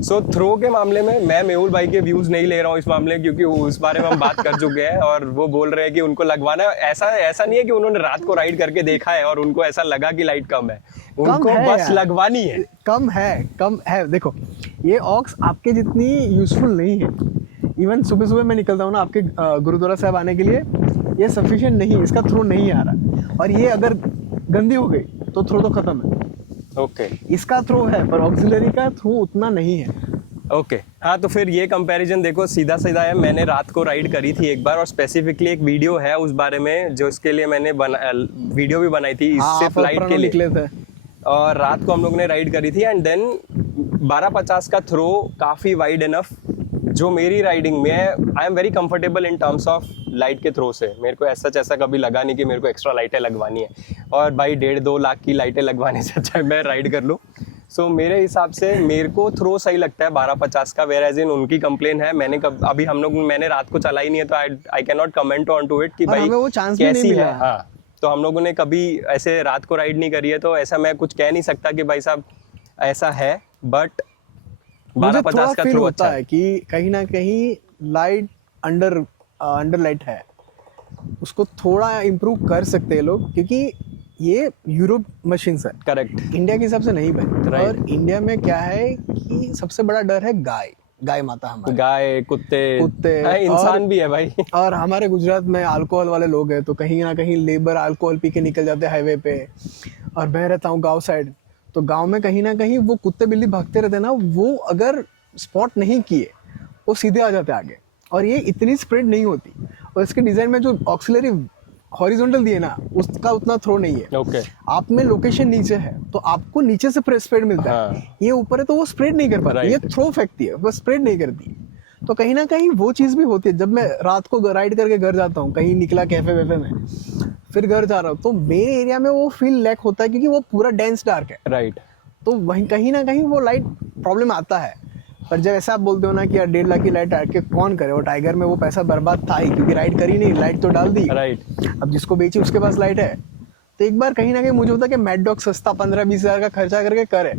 सो थ्रो के मामले में मैं मेहुल भाई के व्यूज़ नहीं ले रहा हूँ इस मामले में, क्योंकि उस बारे में हम बात कर चुके हैं और वो बोल रहे हैं कि उनको लगवाना है। ऐसा नहीं है कि उन्होंने रात को राइड करके देखा है और उनको ऐसा लगा कि लाइट कम है, उनको है बस यार। लगवानी है। कम है। देखो, ये ऑक्स आपके जितनी यूजफुल नहीं है, इवन सुबह सुबह मैं निकलता हूँ ना आपके गुरुद्वारा साहब आने के लिए, ये सफिशिएंट नहीं, इसका थ्रो नहीं आ रहा, और ये अगर गंदी हो गई तो थ्रो तो खत्म है। ओके इसका थ्रो है पर ऑक्सिलरी का थ्रो उतना नहीं है। ओके हाँ, तो फिर ये कंपैरिजन देखो सीधा सीधा है। मैंने रात को राइड करी थी एक बार, और स्पेसिफिकली एक वीडियो है उस बारे में, जो इसके लिए मैंने वीडियो भी बनाई थी सिर्फ लाइट के लिए। निकले थे और रात को हम लोग ने राइड करी थी, एंड देन 1250 का थ्रो काफ़ी वाइड इनफ, जो मेरी राइडिंग में आई am very comfortable in terms of light के थ्रो से। मेरे को ऐसा कभी लगा नहीं कि मेरे को एक्स्ट्रा लाइटें लगवानी है, और भाई 1.5-2 लाख की लाइटें लगवाने से अच्छा मैं राइड कर लूँ। सो मेरे हिसाब से मेरे को थ्रो सही लगता है 1250 का, वेयर एज इन उनकी कंप्लेन है। मैंने अभी मैंने रात को चलाई नहीं है, तो I can not comment on to it कि भाई वो चांस भी नहीं कैसी मिला है। हाँ, तो हम लोगों ने कभी ऐसे रात को राइड नहीं करी है, तो ऐसा मैं कुछ कह नहीं सकता कि भाई साहब ऐसा है, बट 1250 का थ्रो अच्छा है कि कहीं ना कहीं लाइट अंडर लाइट है, उसको थोड़ा इम्प्रूव कर सकते हैं लोग, क्योंकि ये यूरोप मशीन्स है, करेक्ट, इंडिया के हिसाब से नहीं बनी। Right. और इंडिया में क्या है कि सबसे बड़ा डर है गाय माता हमारे, गाय कुत्ते हाँ, इंसान भी है भाई। और हमारे गुजरात में अल्कोहल वाले लोग हैं, तो कहीं ना कहीं लेबर अल्कोहल पी के निकल जाते हैं हाईवे पे। और मैं रहता हूँ गांव साइड, तो गांव में कहीं ना कहीं वो कुत्ते बिल्ली भागते रहते हैं ना, वो अगर स्पॉट नहीं किए वो सीधे आ जाते आगे, और ये इतनी स्प्रेड नहीं होती। और इसके डिजाइन में जो ऑक्सिलरी हॉरिजॉन्टल दिए ना, उसका उतना थ्रो नहीं है। ओके आप में लोकेशन नीचे है तो आपको नीचे से स्प्रेड मिलता है, हाँ। ये ऊपर है तो वो स्प्रेड नहीं कर पाती, ये थ्रो फेंकती है, वो स्प्रेड नहीं करती। तो कहीं ना कहीं वो चीज़ भी होती है। जब मैं रात को राइड करके घर जाता हूँ, कहीं निकला कैफे वैफे में, फिर घर जा रहा हूँ, तो मेरे एरिया में वो फील लैक होता है, क्योंकि वो पूरा डेंस डार्क है। राइट, तो वहीं कहीं ना कहीं वो लाइट प्रॉब्लम आता है। पर जब ऐसा आप बोलते हो ना कि यार 1.5 लाख की लाइट डाल के कौन करे, वो टाइगर में वो पैसा बर्बाद था ही, क्योंकि राइड करी नहीं, लाइट तो डाल दी। राइट, अब जिसको बेची उसके पास लाइट है, तो एक बार कहीं ना कहीं मुझे होता है कि मैड डॉग सस्ता 15-20 हज़ार का खर्चा करके करे,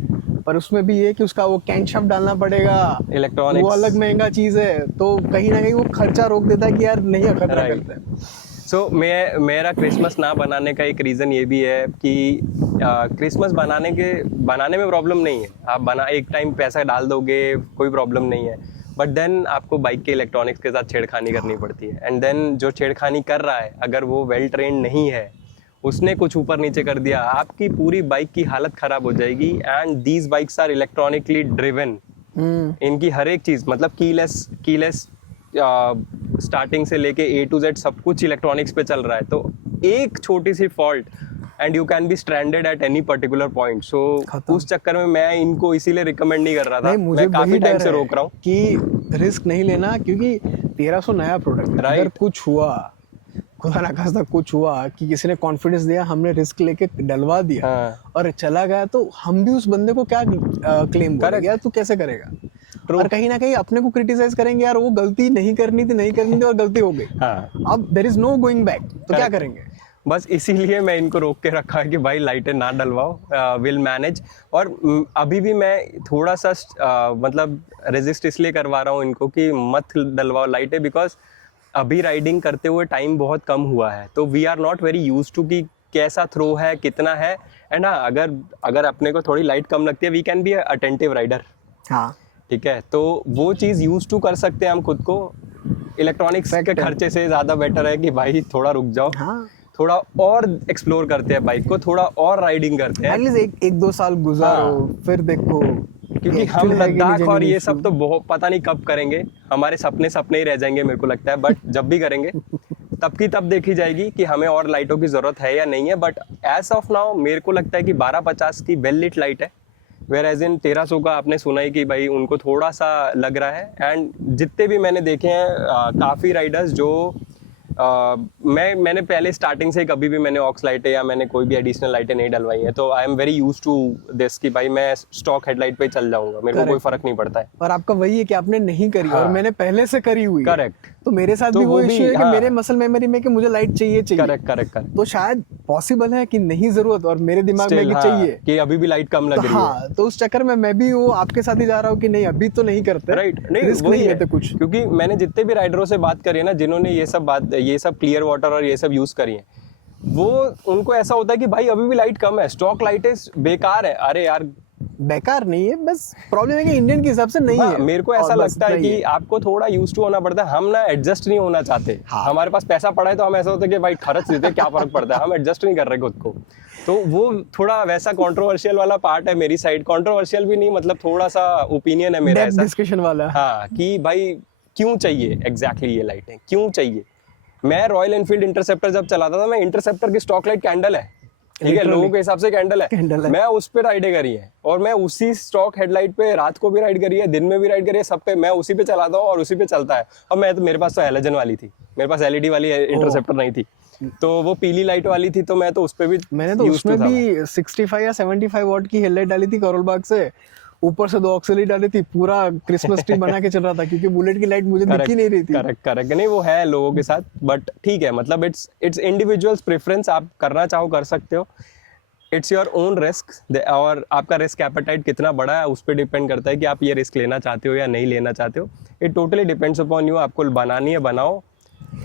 पर उसमें भी ये कि उसका वो कैंशाफ्ट डालना पड़ेगा, इलेक्ट्रॉनिक्स, वो अलग महंगा चीज़ है, तो कहीं ना कहीं वो खर्चा रोक देता है कि यार नहीं खर्चा करते हैं। सो मेरा क्रिसमस ना बनाने का एक रीज़न ये भी है कि क्रिसमस बनाने में प्रॉब्लम नहीं है, आप एक टाइम पैसा डाल दोगे, कोई प्रॉब्लम नहीं है। बट देन आपको बाइक के इलेक्ट्रॉनिक्स के साथ छेड़खानी करनी पड़ती है, एंड देन जो छेड़खानी कर रहा है अगर वो वेल ट्रेंड नहीं है, उसने कुछ ऊपर नीचे कर दिया, आपकी पूरी बाइक की हालत ख़राब हो जाएगी। And these bikes are electronically driven, इनकी हर एक चीज़, मतलब कीलेस स्टार्टिंग से लेके A to Z सब कुछ इलेक्ट्रॉनिक्स पे चल रहा है। तो एक छोटी सी fault and you can be stranded at any particular point. So उस चक्कर में मैं इनको इसीलिए रिकमेंड नहीं कर रहा था, मुझे मैं काफी टाइम से रोक रहा हूँ कि रिस्क नहीं लेना, क्योंकि 1300 नया प्रोडक्ट, अगर कुछ हुआ, खुदा ना खास्ता कुछ हुआ कि किसी ने कॉन्फिडेंस दिया, हमने रिस्क लेके डलवा दिया, हाँ। और चला गया, तो हम भी उस बंदे को क्या क्लेम करेंगे, यार तू कैसे करेगा। और कहीं ना कहीं अपने को क्रिटिसाइज करेंगे, यार वो गलती नहीं करनी थी और गलती हो गई। हाँ। अब there is no going back, तो क्या करेंगे। बस इसीलिए मैं इनको रोक के रखा है कि भाई लाइटें ना डलवाओ, विल मैनेज। और अभी भी मैं थोड़ा सा मतलब रेजिस्ट इसलिए करवा रहा हूँ इनको कि मत डलवाओ लाइटें, बिकॉज अभी राइडिंग करते हुए टाइम बहुत कम हुआ है, तो we are not very use to कि कैसा थ्रो है, कितना है। एंड हाँ, अगर अपने को थोड़ी लाइट कम लगती है, we can be attentive rider. हाँ, ठीक है, तो वो चीज़ यूज टू कर सकते हैं हम खुद को। इलेक्ट्रॉनिक्स के खर्चे से ज़्यादा बेटर है कि भाई थोड़ा रुक जाओ, हाँ, थोड़ा और एक्सप्लोर करते हैं बाइक को, थोड़ा और राइडिंग करते हैं। एटलीस्ट 1-2 साल गुजारो, हाँ। फिर देखो, क्योंकि हम लद्दाख और ये सब तो बहुत पता नहीं कब करेंगे, हमारे सपने ही रह जाएंगे मेरे को लगता है। बट जब भी करेंगे तब की तब देखी जाएगी कि हमें और लाइटों की ज़रूरत है या नहीं है। बट एज ऑफ नाउ मेरे को लगता है कि 1250 की वेल लिट लाइट है, वेयर एज इन 1300 का आपने सुना ही कि भाई उनको थोड़ा सा लग रहा है। एंड जितने भी मैंने देखे हैं काफ़ी राइडर्स जो मैंने पहले स्टार्टिंग से कभी भी मैंने ऑक्स लाइटें या मैंने कोई भी एडिशनल लाइटें नहीं डलवाई है, तो I am very use to this कि भाई मैं स्टॉक हेडलाइट पे चल जाऊंगा, मेरे को कोई फर्क नहीं पड़ता है। और आपका वही है कि आपने नहीं करी, हाँ। और मैंने पहले से करी हुई। करेक्ट, तो मेरे साथ तो भी वो वो भी, इश्यू है कि हाँ। मेरे मसल मेमोरी में कि मुझे लाइट चाहिए। करेक्ट। तो शायद पॉसिबल है कि नहीं जरूरत, और मेरे दिमाग में कि चाहिए कि अभी भी लाइट कम लग रही है। हाँ, तो उस चक्कर में मैं भी वो आपके साथ ही जा रहा हूँ कि नहीं अभी तो नहीं करते, राइट, नहीं रिस्क नहीं लेते कुछ। क्योंकि मैंने जितने भी राइडरों से बात करी है ना, जिन्होंने ये सब क्लियर वाटर और ये सब यूज करी है, वो उनको ऐसा होता है कि भाई अभी भी लाइट कम है, स्टॉक लाइटें बेकार है। अरे यार बेकार नहीं है, बस प्रॉब्लम है कि इंडियन के हिसाब से नहीं हाँ, है। मेरे को ऐसा और बस लगता है नहीं कि आपको थोड़ा यूज टू होना पड़ता है। हम ना एडजस्ट नहीं होना चाहते। हाँ। हमारे पास पैसा पड़ा है तो हम ऐसा होता है कि भाई खर्च देते, क्या फर्क पड़ता है, हम एडजस्ट नहीं कर रहे खुद को। तो वो थोड़ा वैसा कंट्रोवर्शियल वाला पार्ट है मेरी साइड। कंट्रोवर्शियल भी नहीं, मतलब थोड़ा सा ओपिनियन है मेरा डेप्थ ऐसा। डिस्कशन वाला। हाँ, कि भाई क्यों चाहिए एग्जैक्टली ये लाइटें, क्यों चाहिए। मैं रॉयल एनफील्ड इंटरसेप्टर जब चलाता था, मैं इंटरसेप्टर की स्टॉक लाइट कैंडल है, ठीक है, Literally. लोगों के हिसाब से कैंडल Candle है, है। मैं उस पे राइडें करी है, और मैं उसी स्टॉक हेडलाइट पे रात को भी राइड करी है, दिन में भी राइड करी है, सब पे मैं उसी पे चलाता हूँ और उसी पे चलता है। और मैं तो, मेरे पास तो हैलोजन वाली थी, मेरे पास एलईडी वाली इंटरसेप्टर नहीं थी, तो वो पीली लाइट वाली थी, तो मैं तो उस पे भी मैंने तो used to उसमें था मैं। भी 65 या 75 वॉट की हेडलाइट डाली थी करोल बाग से, ऊपर से 2 ऑक्सिलरी डाली थी, पूरा क्रिसमस ट्री बना के चल रहा था, क्योंकि बुलेट की लाइट मुझे दिख ही नहीं रही थी। करेक्ट नहीं, वो है लोगों के साथ, बट ठीक है, मतलब इट्स इंडिविजुअल्स प्रेफरेंस। आप करना चाहो कर सकते हो, इट्स योर ओन रिस्क, और आपका रिस्क एपेटाइट कितना बड़ा है उस पर डिपेंड करता है कि आप ये रिस्क लेना चाहते हो या नहीं लेना चाहते हो। It totally depends upon you, आपको बनानी है बनाओ।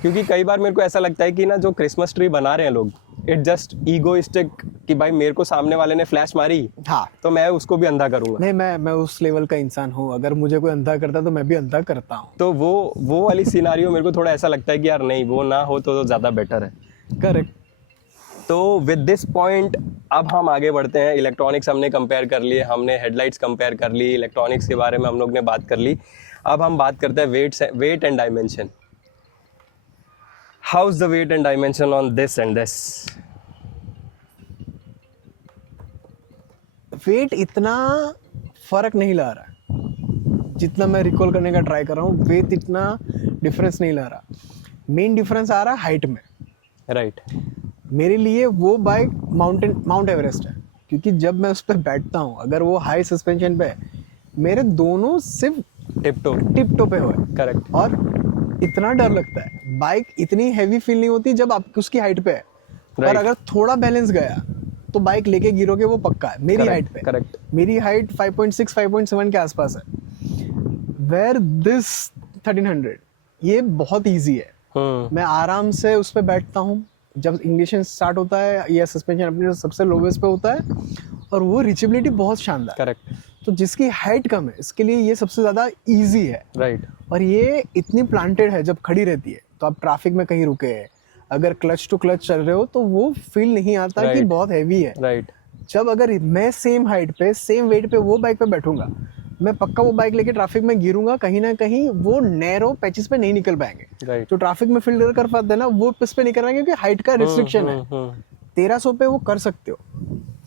क्योंकि कई बार मेरे को ऐसा लगता है कि ना, जो क्रिसमस ट्री बना रहे हैं लोग, इट जस्ट ईगोइस्टिक, कि भाई मेरे को सामने वाले ने फ्लैश मारी, हाँ, तो मैं उसको भी अंधा करूंगा। नहीं, मैं उस लेवल का इंसान हूँ, अगर मुझे कोई अंधा करता तो मैं भी अंधा करता हूँ। तो वो वाली सिनारियो मेरे को थोड़ा ऐसा लगता है कि यार नहीं, वो ना हो तो ज़्यादा बेटर है। करेक्ट। तो विद दिस पॉइंट अब हम आगे बढ़ते हैं। इलेक्ट्रॉनिक्स हमने कंपेयर कर लिए, हमने हेडलाइट्स कंपेयर कर ली, इलेक्ट्रॉनिक्स के बारे में हम लोग ने बात कर ली। अब हम बात करते हैं weight and dimension. How is the weight and dimension on this and this? Weight इतना फर्क नहीं ला रहा है, जितना मैं रिकॉल करने का ट्राई कर रहा हूँ, वेट इतना डिफरेंस नहीं ला रहा। मेन डिफरेंस आ रहा है हाइट में। राइट। मेरे लिए वो बाइक माउंट एवरेस्ट है, क्योंकि जब मैं उस पर बैठता हूँ, अगर वो हाई सस्पेंशन पे है, मेरे दोनों सिर्फ टिप टो पे हो। करेक्ट। और इतना डर लगता है, बाइक इतनी हैवी फील नहीं होती जब आप उसकी हाइट पे है। Right. और अगर थोड़ा बैलेंस गया तो बाइक लेके गिरोगे, वो पक्का है। मेरी हाइट पे, करेक्ट, मेरी हाइट 5.6 5.7 के आसपास है। वेयर दिस 1300 ये बहुत इजी है। मैं आराम से उस पर बैठता हूँ, जब इंग्लिशन स्टार्ट होता है या सस्पेंशन अपने सबसे लोवेस्ट पे होता है, और वो रिचेबिलिटी बहुत शानदार। करेक्ट। तो जिसकी हाइट कम है, इसके लिए ये सबसे ज़्यादा इजी है। राइट। और ये इतनी प्लांटेड है, जब खड़ी रहती है तो आप ट्रैफिक में कहीं रुके हैं, अगर क्लच टू क्लच चल रहे हो तो वो फील नहीं आता कि Right. बहुत हैवी है। राइट। जब अगर मैं सेम हाइट पे सेम वेट पे वो बाइक पे बैठूंगा, मैं पक्का वो बाइक लेके ट्रैफिक में गिरूंगा, कहीं ना कहीं वो नैरो पैचेस पे नहीं निकल पाएंगे। राइट। जो ट्रैफिक में फिल्टर कर पाते हैं ना, वो इस पे नहीं कर पाएंगे, क्योंकि हाइट का रिस्ट्रिक्शन है। 1300 पे वो कर सकते हो,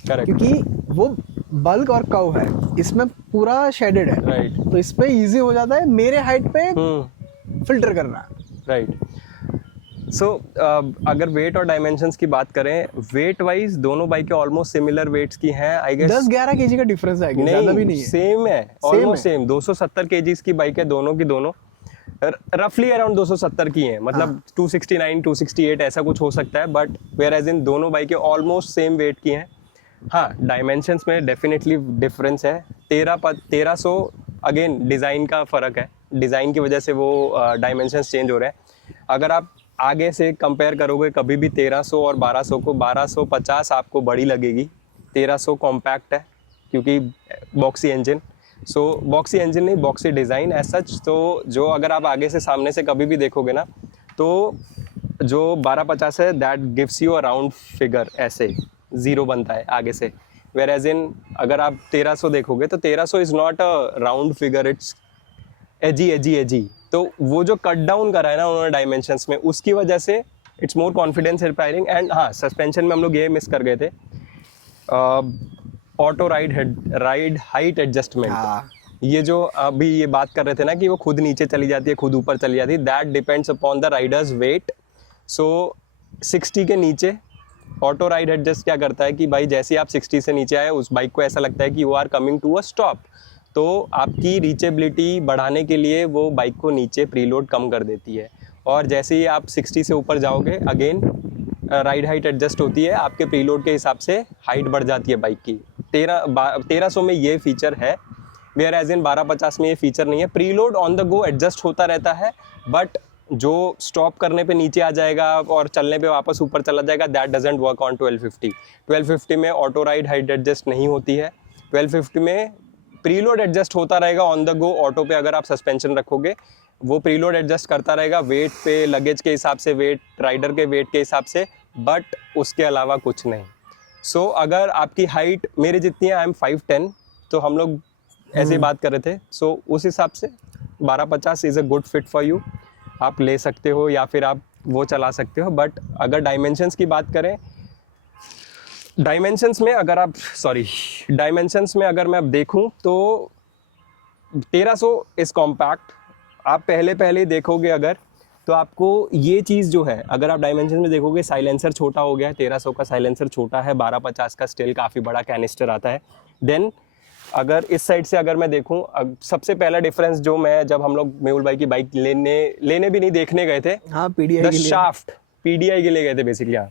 करेक्ट। क्योंकि वो बल्क और कर्व है, इसमें पूरा शेडेड है। राइट। तो इस पे इजी हो जाता है मेरे हाइट पे फिल्टर करना। राइट। सो अगर वेट और डायमेंशंस की बात करें, वेट वाइज दोनों बाइकें ऑलमोस्ट सिमिलर वेट्स की हैं, आई गेस 10-11 केजी का डिफरेंस है, ज्यादा भी नहीं है। सेम है, ऑलमोस्ट सेम। 270 केजीज की बाइक है दोनों की दोनों, रफली अराउंड 270 की हैं, मतलब 269 268 ऐसा कुछ हो सकता है, बट वेयर एज इन दोनों बाइकें ऑलमोस्ट सेम वेट की हैं। हाँ, डायमेंशंस में डेफिनेटली डिफरेंस है। 1300 अगेन डिज़ाइन का फ़र्क है, डिज़ाइन की वजह से वो डायमेंशंस चेंज हो रहे हैं। अगर आप आगे से कंपेयर करोगे कभी भी 1300 और 1200 को, 1250 आपको बड़ी लगेगी, 1300 कॉम्पैक्ट है क्योंकि बॉक्सी इंजन। सो बॉक्सी इंजन नहीं, बॉक्सी डिज़ाइन एज सच। तो जो अगर आप आगे से सामने से कभी भी देखोगे ना, तो जो 1250 है that gives you a round figure, ऐसे ज़ीरो बनता है आगे से। वेयर एज इन अगर आप 1300 देखोगे तो 1300 is not a round figure, it's edgy. तो वो जो कट डाउन करा है ना उन्होंने डायमेंशंस में, उसकी वजह से it's more confidence inspiring. And हाँ, सस्पेंशन में हम लोग ये मिस कर गए थे, ऑटो राइड हाइट एडजस्टमेंट। ये जो अभी ये बात कर रहे थे ना कि वो खुद नीचे चली जाती है, खुद ऊपर चली जाती है, that depends upon the rider's weight. So 60 के नीचे ऑटो राइड एडजस्ट क्या करता है कि भाई जैसे आप 60 से नीचे आए, उस बाइक को ऐसा लगता है कि you are coming to a stop, तो आपकी रीचेबिलिटी बढ़ाने के लिए वो बाइक को नीचे प्रीलोड कम कर देती है। और जैसे ही आप 60 से ऊपर जाओगे, अगेन राइड हाइट एडजस्ट होती है, आपके प्रीलोड के हिसाब से हाइट बढ़ जाती है बाइक की। 1300 में ये फीचर है, वेयर एज इन 1250 में ये फीचर नहीं है। Preload on the go adjust होता रहता है, बट जो स्टॉप करने पे नीचे आ जाएगा और चलने पे वापस ऊपर चला जाएगा, दैट डजंट वर्क ऑन 1250 में ऑटो राइड हाइट एडजस्ट नहीं होती है। 1250 में प्रीलोड एडजस्ट होता रहेगा ऑन द गो ऑटो पे। अगर आप सस्पेंशन रखोगे वो प्रीलोड एडजस्ट करता रहेगा वेट पे, लगेज के हिसाब से वेट, राइडर के वेट के हिसाब से, बट उसके अलावा कुछ नहीं। सो अगर आपकी हाइट मेरे जितनी है, आई एम 5'10", तो हम लोग ऐसे ही बात कर रहे थे। सो उस हिसाब से 1250 is a good fit for you, आप ले सकते हो या फिर आप वो चला सकते हो। बट अगर डायमेंशंस की बात करें, डायमेंशंस में अगर मैं देखूं तो 1300 इज़ कॉम्पैक्ट। आप पहले देखोगे अगर, तो आपको ये चीज़ जो है, अगर आप डायमेंशन में देखोगे, साइलेंसर छोटा हो गया है, 1300 का साइलेंसर छोटा है, 1250 का स्टिल काफ़ी बड़ा कैनिस्टर आता है। देन अगर इस साइड से अगर मैं देखूं, सबसे पहला डिफरेंस जो मैं, जब हम लोग मेहुल भाई की बाइक लेने भी नहीं, देखने गए थे, हाँ पीडीआई द के लिए, शाफ्ट, पीडीआई के लिए गए थे बेसिकली। हाँ,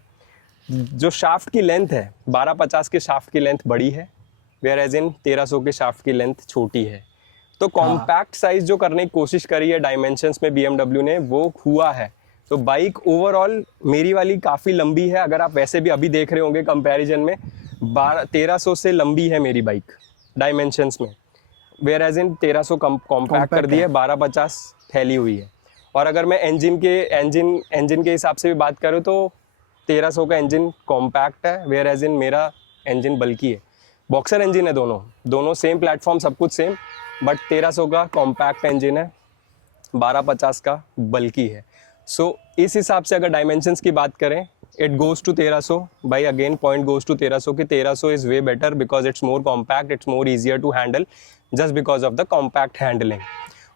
जो शाफ्ट की लेंथ है, 1250 के शाफ्ट की लेंथ बड़ी है, वेयर एज इन 1300 के शाफ्ट की लेंथ छोटी है। तो कॉम्पैक्ट साइज जो करने की कोशिश करी है डायमेंशंस में BMW ने, वो हुआ है। तो बाइक ओवरऑल मेरी वाली काफ़ी लंबी है। अगर आप वैसे भी अभी देख रहे होंगे कंपैरिजन में, 1300 से लंबी है मेरी बाइक डायमेंशंस में, वेयर एज इन 1300 कॉम्पैक्ट कर दी है, 1250 फैली हुई है। और अगर मैं इंजन के हिसाब से भी बात करूँ तो 1300 का इंजन कॉम्पैक्ट है, वेयर एज इन मेरा इंजन बल्कि है। बॉक्सर इंजन है, दोनों सेम प्लेटफॉर्म, सब कुछ सेम, बट 1300 का कॉम्पैक्ट इंजन है, 1250 का बल्कि है। सो इस हिसाब से अगर डायमेंशंस की बात करें, it goes to 1300 by, again point goes to 1300 कि 1300 is way better because it's more compact, it's more easier to handle, just because of the compact handling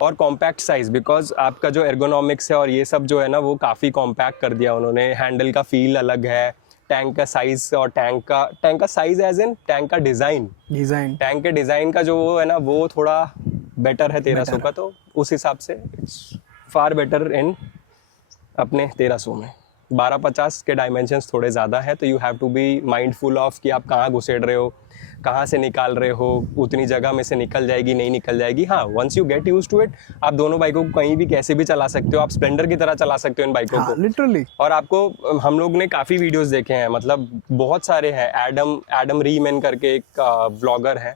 और कॉम्पैक्ट साइज। बिकॉज आपका जो एर्गोनॉमिक्स है और ये सब जो है ना, वो काफ़ी कॉम्पैक्ट कर दिया उन्होंने। हैंडल का फील अलग है, टैंक का साइज और टैंक का साइज एज इन टैंक का डिज़ाइन, टैंक के डिज़ाइन का जो वो है ना, वो थोड़ा बेटर है 1300 का। तो उस हिसाब से इट्स फार बेटर इन अपने 1300 में। 1250 के डायमेंशंस थोड़े ज़्यादा है, तो you have to be mindful of कि आप कहाँ घुसेड़ रहे हो, कहाँ से निकाल रहे हो, उतनी जगह में से निकल जाएगी नहीं निकल जाएगी। हाँ, once you get use to it, आप दोनों बाइकों को कहीं भी कैसे भी चला सकते हो, आप स्प्लेंडर की तरह चला सकते हो इन बाइकों को लिटरली। और आपको, हम लोग ने काफ़ी वीडियोस देखे हैं, मतलब बहुत सारे हैं। एडम रीमैन करके एक व्लॉगर है,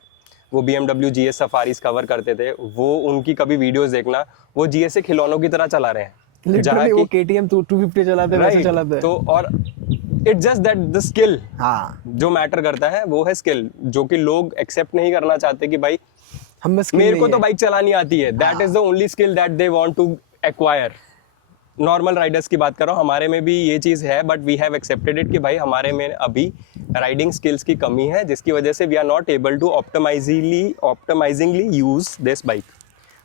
वो BMW GS सफारीज कवर करते थे, वो उनकी कभी वीडियोस देखना, वो GS से खिलौनों की तरह चला रहे हैं, लिटरली वो KTM 250 चलाते वैसे चलाते हैं। तो और it's just that the skill, हाँ, जो मैटर करता है वो है स्किल, जो कि लोग एक्सेप्ट नहीं करना चाहते कि भाई हम मेरे को तो बाइक चलानी आती है, that is the only skill that they want to acquire. Normal riders की बात कर रहा हूँ, हमारे में भी ये चीज़ है, but we have accepted it कि भाई हमारे में अभी राइडिंग स्किल्स की कमी है, जिसकी वजह से we are not able to optimisingly use this bike.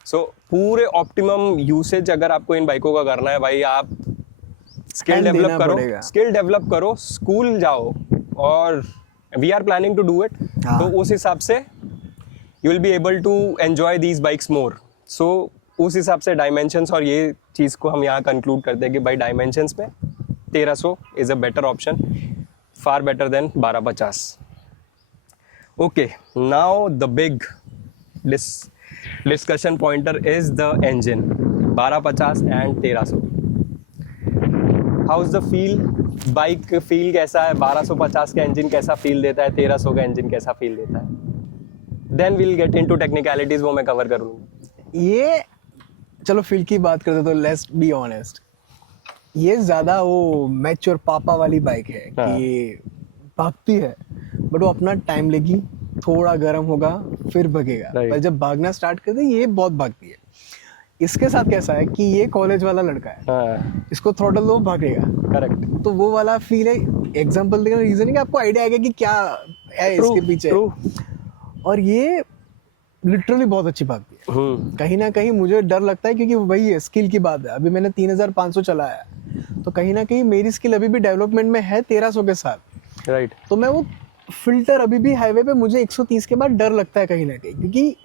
So पूरे ऑप्टिमम यूसेज अगर आपको इन बाइकों का करना है भाई, आप स्किल डेवलप करो, स्कूल जाओ, और we are planning to do it. तो उस हिसाब से you will be able to enjoy these bikes more. So उस हिसाब से डायमेंशंस और ये चीज़ को हम यहाँ कंक्लूड करते हैं कि भाई डायमेंशंस में 1300 is a better option, far better than 1250। Okay, now the big discussion pointer is the engine, 1250 and 1300। How is the feel, bike feel कैसा है, 1250 का इंजन कैसा फील देता है, 1300 का इंजन कैसा फील देता है। Then will get into technicalities, वो मैं कवर करूँगा। ये चलो फील की बात करते तो लेट्स बी ऑनेस्ट, ये ज़्यादा वो मैच्योर पापा वाली बाइक है कि भागती है, बट वो अपना टाइम लेगी, थोड़ा गर्म होगा फिर भगेगा, पर जब भागना स्टार्ट कर दे ये बहुत भागती है। इसके साथ कैसा है कि ये कॉलेज वाला लड़का है, इसको थ्रॉटल दो भागेगा, करेक्ट। तो वो वाला फील है। एग्जांपल देने का रीजन है कि आपको आइडिया आएगा कि क्या है इसके पीछे। और ये लिटरली बहुत अच्छी भागती है। कहीं ना कहीं मुझे डर लगता है, क्योंकि वही है, स्किल की बात है। अभी मैंने 3500 चलाया है, तो कहीं ना कहीं मेरी स्किल अभी भी डेवलपमेंट में है 1300 के साथ, राइट। तो मैं वो फिल्टर अभी भी हाईवे पे मुझे 130 के बाद डर लगता है कहीं ना कहीं, क्योंकि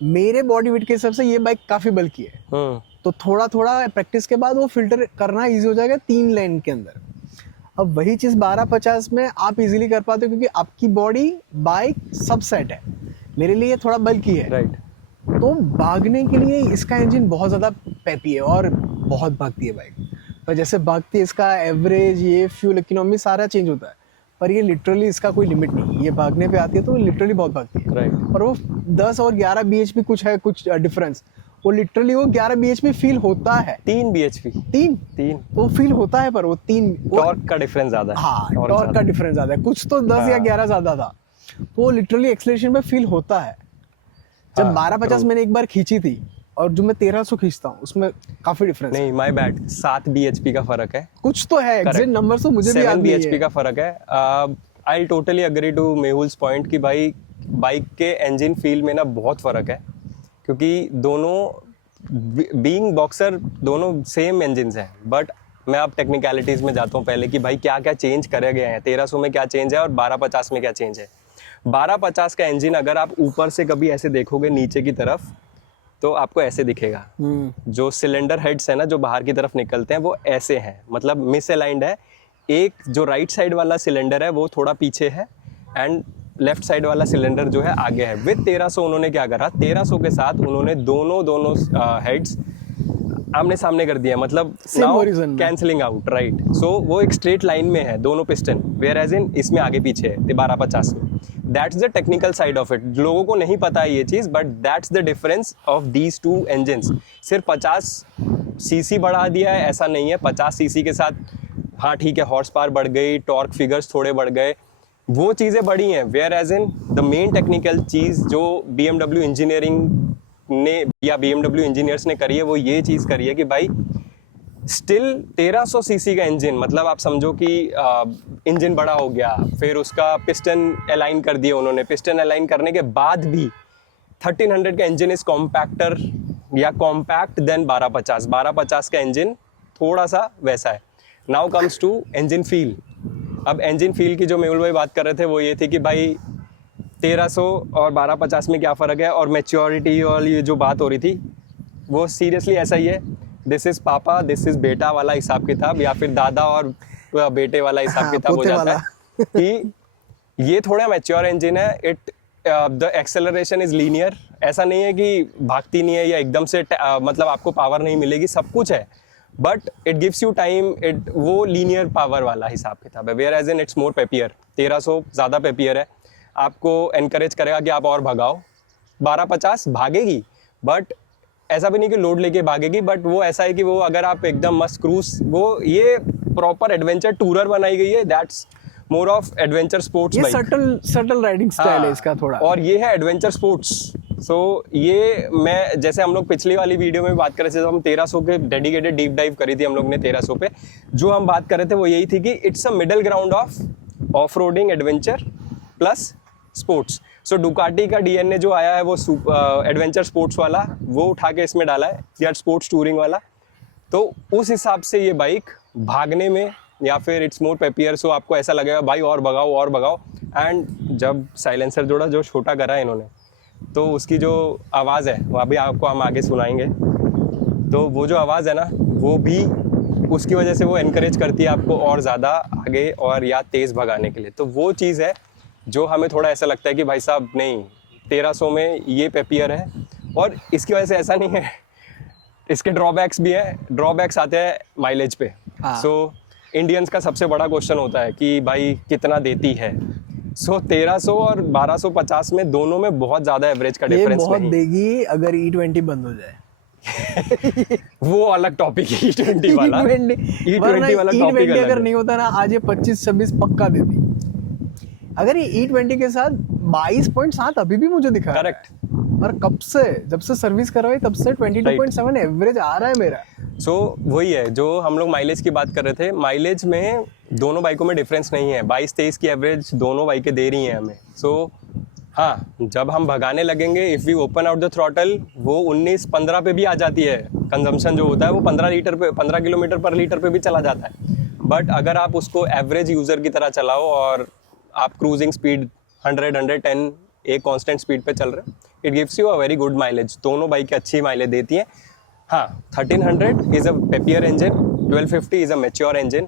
मेरे बॉडी वेट के हिसाब से ये बाइक काफी बल्की है। तो थोड़ा थोड़ा प्रैक्टिस के बाद वो फिल्टर करना इजी हो जाएगा 3 लेन के अंदर। अब वही चीज 1250 में आप इजीली कर पाते हो, क्योंकि आपकी बॉडी, बाइक सब सेट है। मेरे लिए थोड़ा बल्की है, राइट। तो भागने के लिए इसका इंजन बहुत ज़्यादा पेपी है और बहुत भागती है बाइक। पर जैसे भागती है, इसका एवरेज, ये फ्यूल इकोनॉमी सारा चेंज होता है। पर ये लिटरली इसका कोई लिमिट नहीं, ये भागने पे आती है तो लिटरली बहुत भागती है। राइट। और वो 10 और 11 bhp कुछ है, कुछ डिफरेंस, वो लिटरली वो 11 bhp फील होता है। 3 bhp, 3 वो फील होता है, पर वो 3 टॉर्क का डिफरेंस ज्यादा है। हाँ, torque टॉर्क का ज्यादा। डिफरेंस ज्यादा है, कुछ तो 10 या 11 ज्यादा था, तो वो लिटरली एक्सेलरेशन में फील होता है। जब हाँ, 1250 true। मैंने एक बार खींची थी और जो मैं 1300 खींचता हूँ उसमें काफी डिफरेंस है। नहीं, माय बैड, 7 bhp का फर्क है। कुछ तो है, एग्जैक्ट नंबर तो मुझे भी याद 7 नहीं bhp है। का फर्क है। I totally agree to Mehul's point कि भाई बाइक के इंजन फील में ना बहुत फर्क है, क्योंकि दोनों बीइंग बॉक्सर दोनों सेम इंजन्स हैं। बट मैं अब टेक्निकलिटीज़ में जाता हूँ पहले कि भाई क्या क्या चेंज करे गए हैं, 1300 में क्या चेंज है और 1250 में क्या चेंज है। 1250 का इंजन अगर आप ऊपर से कभी ऐसे देखोगे नीचे की तरफ तो आपको ऐसे दिखेगा। जो सिलेंडर हेड्स है ना, जो बाहर की तरफ निकलते हैं, वो ऐसे हैं, मतलब मिस अलाइंड है। एक जो राइट साइड वाला सिलेंडर है वो थोड़ा पीछे है एंड लेफ्ट साइड वाला सिलेंडर जो है आगे है। विद 1300 उन्होंने क्या करा, 1300 के साथ उन्होंने दोनों हेड्स आमने सामने कर दिया, मतलब Same horizon में। Cancelling out, right. सो वो एक स्ट्रेट लाइन में है दोनों पिस्टन, वेयर एज इन इसमें आगे पीछे है 1250 में। That's the technical side of it. लोगों को नहीं पता है ये चीज़, but that's the difference of these two engines. सिर्फ 50 सीसी बढ़ा दिया है ऐसा नहीं है। 50 सीसी के साथ हाँ ठीक है, हॉर्स पावर बढ़ गई, टॉर्क फिगर्स थोड़े बढ़ गए, वो चीज़ें बढ़ी हैं। Whereas in the main technical चीज़ जो BMW इंजीनियरिंग ने या BMW इंजीनियर्स ने करी है, वो ये चीज़ करी है कि भाई स्टिल 1300 सीसी का इंजन, मतलब आप समझो कि इंजन बड़ा हो गया, फिर उसका पिस्टन अलाइन कर दिया उन्होंने। पिस्टन अलाइन करने के बाद भी 1300 का इंजन इज कॉम्पैक्टर या कॉम्पैक्ट देन 1250। 1250 का इंजन थोड़ा सा वैसा है। Now comes to engine feel. अब इंजन फील की जो मेहुल भाई बात कर रहे थे वो ये थी कि भाई 1300 और 1250 में क्या फ़र्क है, और मैच्योरिटी और ये जो बात हो रही थी वो सीरियसली ऐसा ही है। दिस इज़ पापा दिस इज़ बेटा वाला हिसाब किताब, या फिर दादा और बेटे वाला हिसाब हाँ, किताब हो पोते जाता वाला। है कि ये थोड़ा मैच्योर इंजन है। It the acceleration is linear. ऐसा नहीं है कि भागती नहीं है या एकदम से मतलब आपको पावर नहीं मिलेगी, सब कुछ है, but it gives you time. It वो लीनियर पावर वाला हिसाब किताब है। Whereas in it's more peppier. 1300 ज़्यादा पेपियर है, आपको एनकरेज करेगा कि आप और भगाओ। 1250 भागेगी, बट ऐसा भी नहीं कि लोड लेके भागेगी, बट वो ऐसा है कि वो अगर आप एकदम मस्त क्रूज, वो ये प्रॉपर एडवेंचर टूरर बनाई गई है। That's more of adventure sports ये बाइक। सटल राइडिंग स्टाइल है इसका थोड़ा। और ये है एडवेंचर स्पोर्ट्स। सो ये मैं जैसे हम लोग पिछली वाली वीडियो में बात कर रहे थे, तो हम 1300 के डेडिकेटेड डीप डाइव करी थी हम लोग ने 1300 पे। जो हम बात कर रहे थे वो यही थी कि it's a middle ground of off roading, adventure plus sports. So Ducati का डीएनए जो आया है वो एडवेंचर स्पोर्ट्स वाला, वो उठा के इसमें डाला है, या स्पोर्ट्स टूरिंग वाला। तो उस हिसाब से ये बाइक भागने में या फिर इट्स मोर पेपियर। सो आपको ऐसा लगेगा भाई और भगाओ और भगाओ। एंड जब साइलेंसर जोड़ा जो छोटा करा है इन्होंने, तो उसकी जो आवाज़ है वो अभी आपको हम आगे सुनाएंगे। तो वो जो आवाज़ है ना, वो भी उसकी वजह से वो एनकरेज करती है आपको और ज़्यादा आगे और या तेज़ भगाने के लिए। तो वो चीज़ है जो हमें थोड़ा ऐसा लगता है कि भाई साहब नहीं, 1300 में ये पेपियर है। और इसकी वजह से ऐसा नहीं है, इसके ड्रॉबैक्स भी हैं। ड्रॉबैक्स आते हैं माइलेज पे। हाँ। सो इंडियंस का सबसे बड़ा क्वेश्चन होता है कि भाई कितना देती है। सो 1300 और 1250 में दोनों में बहुत ज़्यादा एवरेज का ये डिफरेंस बहुत नहीं। देगी अगर E20 बंद हो जाए। वो अलग टॉपिक है, E20 वाला। E20 E20 वाला टॉपिक अगर अलग है। नहीं होता ना, आज ये 25-26 पक्का देती। अगर ये E20 के साथ 22.7 अभी भी मुझे दिखा रहा है। करेक्ट। और कब से, जब से सर्विस करवाई तब से 22.7 एवरेज आ रहा है मेरा। सो वही है जो हम लोग माइलेज की बात कर रहे थे। माइलेज में दोनों बाइकों में डिफरेंस नहीं है। 22-23 की एवरेज दोनों बाइकें दे रही हैं हमें। सो हाँ, जब हम भगाने लगेंगे, if we open out the throttle, वो 19-15 पे भी आ जाती है। कंजम्पशन जो होता है वो 15 किलोमीटर पर लीटर पे भी चला जाता है। बट अगर आप उसको एवरेज यूज़र की तरह चलाओ और आप क्रूजिंग स्पीड 100-110 एक कांस्टेंट स्पीड पे चल रहे हैं, it gives you a very good mileage. दोनों बाइकें अच्छी माइलेज देती हैं। हाँ, 1300 is a papier engine, 1250 is a mature engine.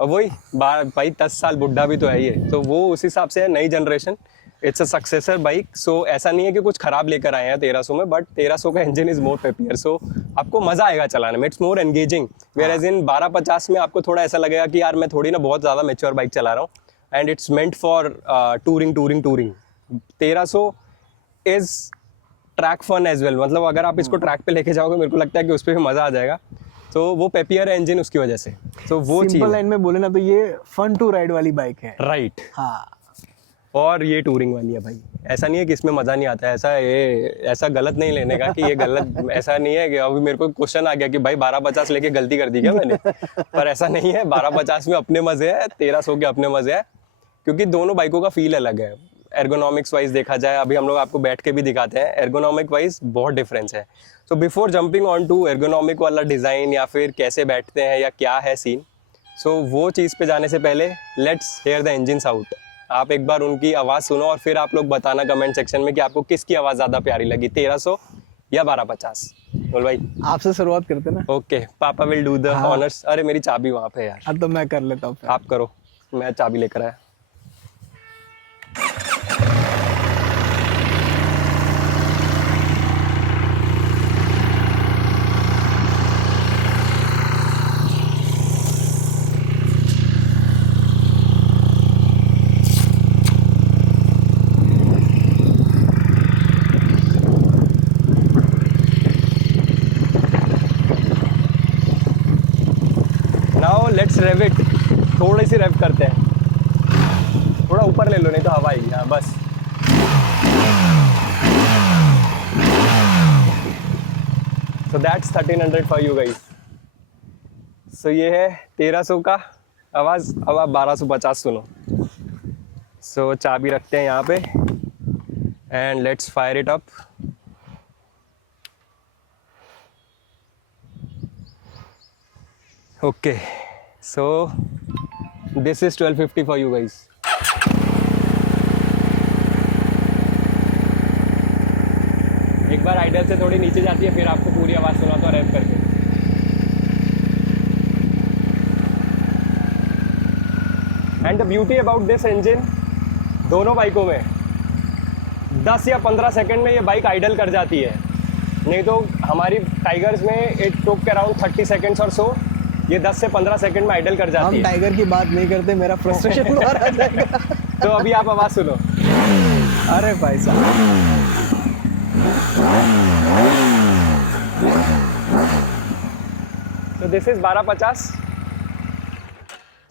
और वही भाई 10 साल बुढ़ा भी तो है ये, तो वो उस हिसाब से है, नई generation. It's a successor bike. So ऐसा नहीं है कि कुछ खराब लेकर आए हैं 1300 में, बट 1300 का engine is more peppier. So आपको मजा आएगा चलाने में, it's more engaging. Whereas in 1250 में आपको थोड़ा ऐसा लगेगा कि यार मैं थोड़ी ना बहुत ज़्यादा मैच्योर बाइक चला रहा हूँ, and it's meant for touring 1300 is track fun as well, मतलब अगर आप इसको ट्रैक पे लेके जाओगे मेरे को लगता है कि उस पर भी मज़ा आ जाएगा। तो वो पेपियर है इंजन उसकी वजह से, तो वो चीज़ सिंपल लाइन में बोले ना तो ये फन टू राइड वाली बाइक है। राइट। हाँ, और ये टूरिंग वाली है भाई, ऐसा नहीं है कि इसमें मज़ा नहीं आता है, ऐसा गलत नहीं लेने का कि ये गलत, ऐसा नहीं है कि अभी मेरे को क्वेश्चन आ गया कि भाई 1250 लेके गलती कर दी क्या मैंने, पर ऐसा नहीं है। 1250 में अपने मज़े है, 1300 के अपने मज़े है, क्योंकि दोनों बाइकों का फील अलग है। एर्गोनॉमिक्स वाइज देखा जाए, अभी हम लोग आपको बैठ के भी दिखाते हैं, एर्गोनॉमिक वाइज बहुत डिफरेंस है। So before jumping on to ergonomic वाला डिज़ाइन या फिर कैसे बैठते हैं या क्या है सीन, सो वो चीज़ पे जाने से पहले let's here the engine sound. आप एक बार उनकी आवाज़ सुनो और फिर आप लोग बताना कमेंट सेक्शन में कि आपको किसकी आवाज़ ज़्यादा प्यारी लगी, 1300 या 1250। बोल भाई। आपसे शुरुआत करते ना। ओके, पापा विल डू द ऑनर्स। अरे मेरी चाबी वहाँ पे यार। अब तो मैं कर लेता हूँ। आप करो, मैं चाबी लेकर आया। Now let's rev it. थोड़ी सी रेव करते हैं, थोड़ा ऊपर ले लो नहीं तो हवा आएगी। हाँ बस। So that's 1300 for you guys. So ये है 1300 का आवाज़। अब आप 1250 सुनो। सो चाबी रखते हैं यहाँ पे and let's fire it up. Okay, so this is 1250 for you guys. एक बार आइडल से थोड़ी नीचे जाती है, फिर आपको पूरी आवाज़ सुनाता हूँ रैप करके। And the beauty about this engine, दोनों बाइकों में 10 या 15 सेकंड में ये बाइक आइडल कर जाती है। नहीं तो हमारी टाइगर्स में इट टुक अराउंड 30 सेकंड्स और सो, ये 10 से 15 सेकंड में आइडल कर जाती हम है। टाइगर की बात नहीं करते, मेरा फ्रस्ट्रेशन बाहर आ जाएगा। तो अभी आप आवाज़ सुनो। अरे भाई साहब, तो दिस इज 1250।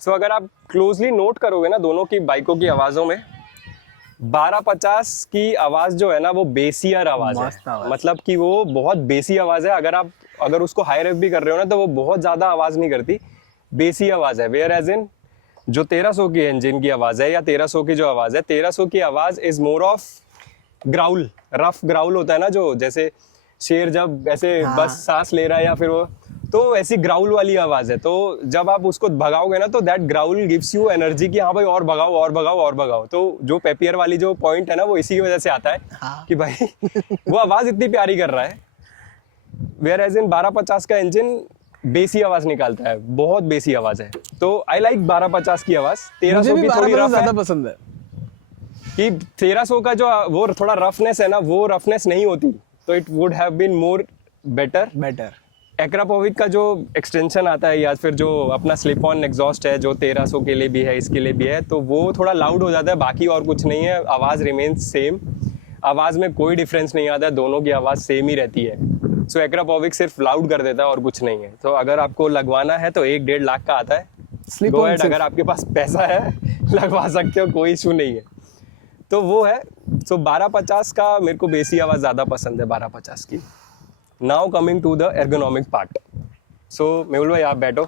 सो अगर आप क्लोजली नोट करोगे ना दोनों की बाइकों की आवाज़ों में, 1250 की आवाज़ जो है ना वो बेसियर आवाज़ मस्त है। आवाज़। मतलब कि वो बहुत बेसी आवाज़ है। अगर उसको हाई रेव भी कर रहे हो ना तो वो बहुत ज़्यादा आवाज़ नहीं करती, बेसी आवाज़ है। वेयर एज इन जो 1300 की इंजन की आवाज़ है या 1300 की जो आवाज़ है, 1300 की आवाज़ is more of growl, rough growl होता है ना, जो जैसे शेर जब ऐसे बस सांस ले रहा है या फिर वो, तो ऐसी ग्राउल वाली आवाज़ है। तो जब आप उसको भगाओगे ना तो that growl gives you energy कि हाँ भाई और भगाओ और भगाओ और भगाओ। तो जो पेपियर वाली जो पॉइंट है ना वो इसी की वजह से आता है कि भाई वो आवाज़ इतनी प्यारी कर रहा है। वेयर एज इन 1250 का इंजन बेसी आवाज़ निकालता है, बहुत बेसी आवाज़ है। तो आई लाइक 1250 की आवाज़। 1300 की थोड़ी रफ ज्यादा है पसंद है कि 1300 का जो वो थोड़ा रफनेस है ना, वो रफनेस नहीं होती, तो it would have been more better. Akrapovic का जो एक्सटेंशन आता है या फिर जो अपना स्लिप ऑन एग्जॉस्ट है जो 1300 के लिए भी है, इसके लिए भी है, तो वो थोड़ा लाउड हो जाता है, बाकी और कुछ नहीं है। आवाज़ रिमेन्स सेम, आवाज़ में कोई डिफरेंस नहीं आता है, दोनों की आवाज़ सेम ही रहती है। सो एक्रापोविक सिर्फ लाउड कर देता है और कुछ नहीं है। तो अगर आपको लगवाना है तो 1-1.5 लाख का आता है। Slip Go on ahead, सिर्फ। अगर आपके पास पैसा है लगवा सकते हो, कोई इशू नहीं है। तो वो है। सो 1250 का मेरे को बेसी आवाज़ ज़्यादा पसंद है 1250 की। Now coming to the ergonomic part. So Mehul भाई आप बैठो,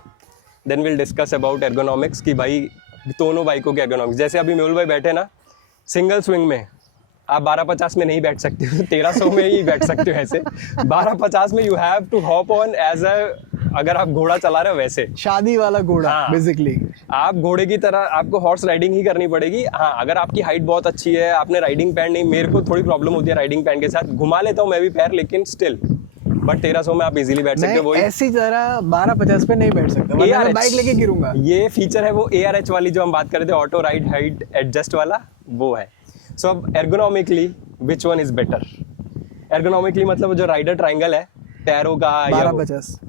then will discuss about ergonomics की भाई दोनों बाइकों के एर्गोनॉमिक्स। जैसे अभी मेहुल भाई बैठे ना, सिंगल स्विंग में आप 1250 में नहीं बैठ सकते हो, 1300 में ही बैठ सकते हो। ऐसे 1250 में you have to hop on as a, अगर आप घोड़ा चला रहे हो वैसे, शादी वाला घोड़ा हाँ। बेसिकली। आप घोड़े की तरह आपको हॉर्स राइडिंग ही करनी पड़ेगी। हाँ, अगर आपकी हाइट बहुत अच्छी है, आपने राइडिंग पैंट नहीं, मेरे को थोड़ी प्रॉब्लम होती है राइडिंग पैंट के साथ, घुमा लेता हूँ मैं भी पैर, लेकिन स्टिल बट 1300 में आप इजीली बैठ सकते मैं हो। वही ऐसी तरह 1250 पे नहीं बैठ सकता, वरना मैं बाइक लेके गिरूंगा। ये फीचर है वो ARH वाली जो हम बात कर रहे थे, ऑटो राइड हाइट एडजस्ट वाला, वो है। सो अब ergonomically which one is better? Ergonomically मतलब जो राइडर ट्रायंगल है पैरों का, 1250।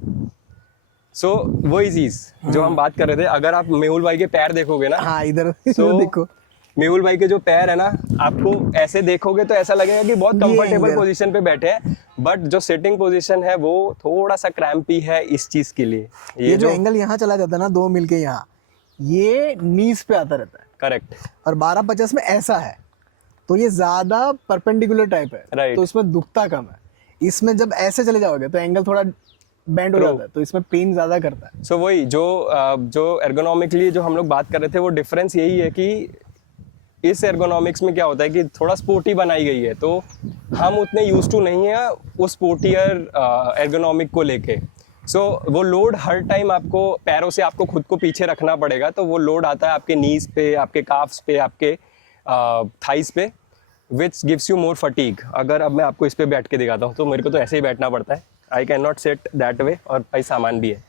सो वही चीज जो हम बात कर रहे थे, अगर आप मेहुल भाई के पैर देखोगे ना, हाँ इधर So, देखो, मेहुल भाई के जो पैर है ना, आपको ऐसे देखोगे तो ऐसा लगेगा कि बहुत ये कंफर्टेबल angle। पोजीशन पे बैठे हैं, बट जो सिटिंग पोजीशन है वो थोड़ा सा क्रैम्पी है इस चीज के लिए। ये जो एंगल यहाँ चला जाता है ना, दो मिलके यहाँ, ये नीज पे आता रहता है, करेक्ट, और 1250 में ऐसा है, तो ये ज्यादा परपेंडिकुलर टाइप है, Right। तो इसमें दुखता कम है। इसमें जब ऐसे चले जाओगे तो एंगल थोड़ा बैंड हो True। जाता है, तो इसमें पेन ज्यादा करता है। सो वही जो एर्गोनॉमिकली जो हम लोग बात कर रहे थे, वो डिफरेंस यही है कि इस एर्गोनॉमिक्स में क्या होता है कि थोड़ा स्पोर्टी बनाई गई है, तो हम उतने यूज टू नहीं है उस स्पोर्टियर एर्गोनॉमिक को लेके। सो वो लोड हर टाइम आपको पैरों से आपको खुद को पीछे रखना पड़ेगा, तो वो लोड आता है आपके नीज पे, आपके काफ्स पे, आपके थाइस पे, which gives you more fatigue. अगर अब मैं आपको इस पे बैठ के दिखाता हूँ तो मेरे को तो ऐसे ही बैठना पड़ता है, आई can not set that way, और भाई सामान भी है।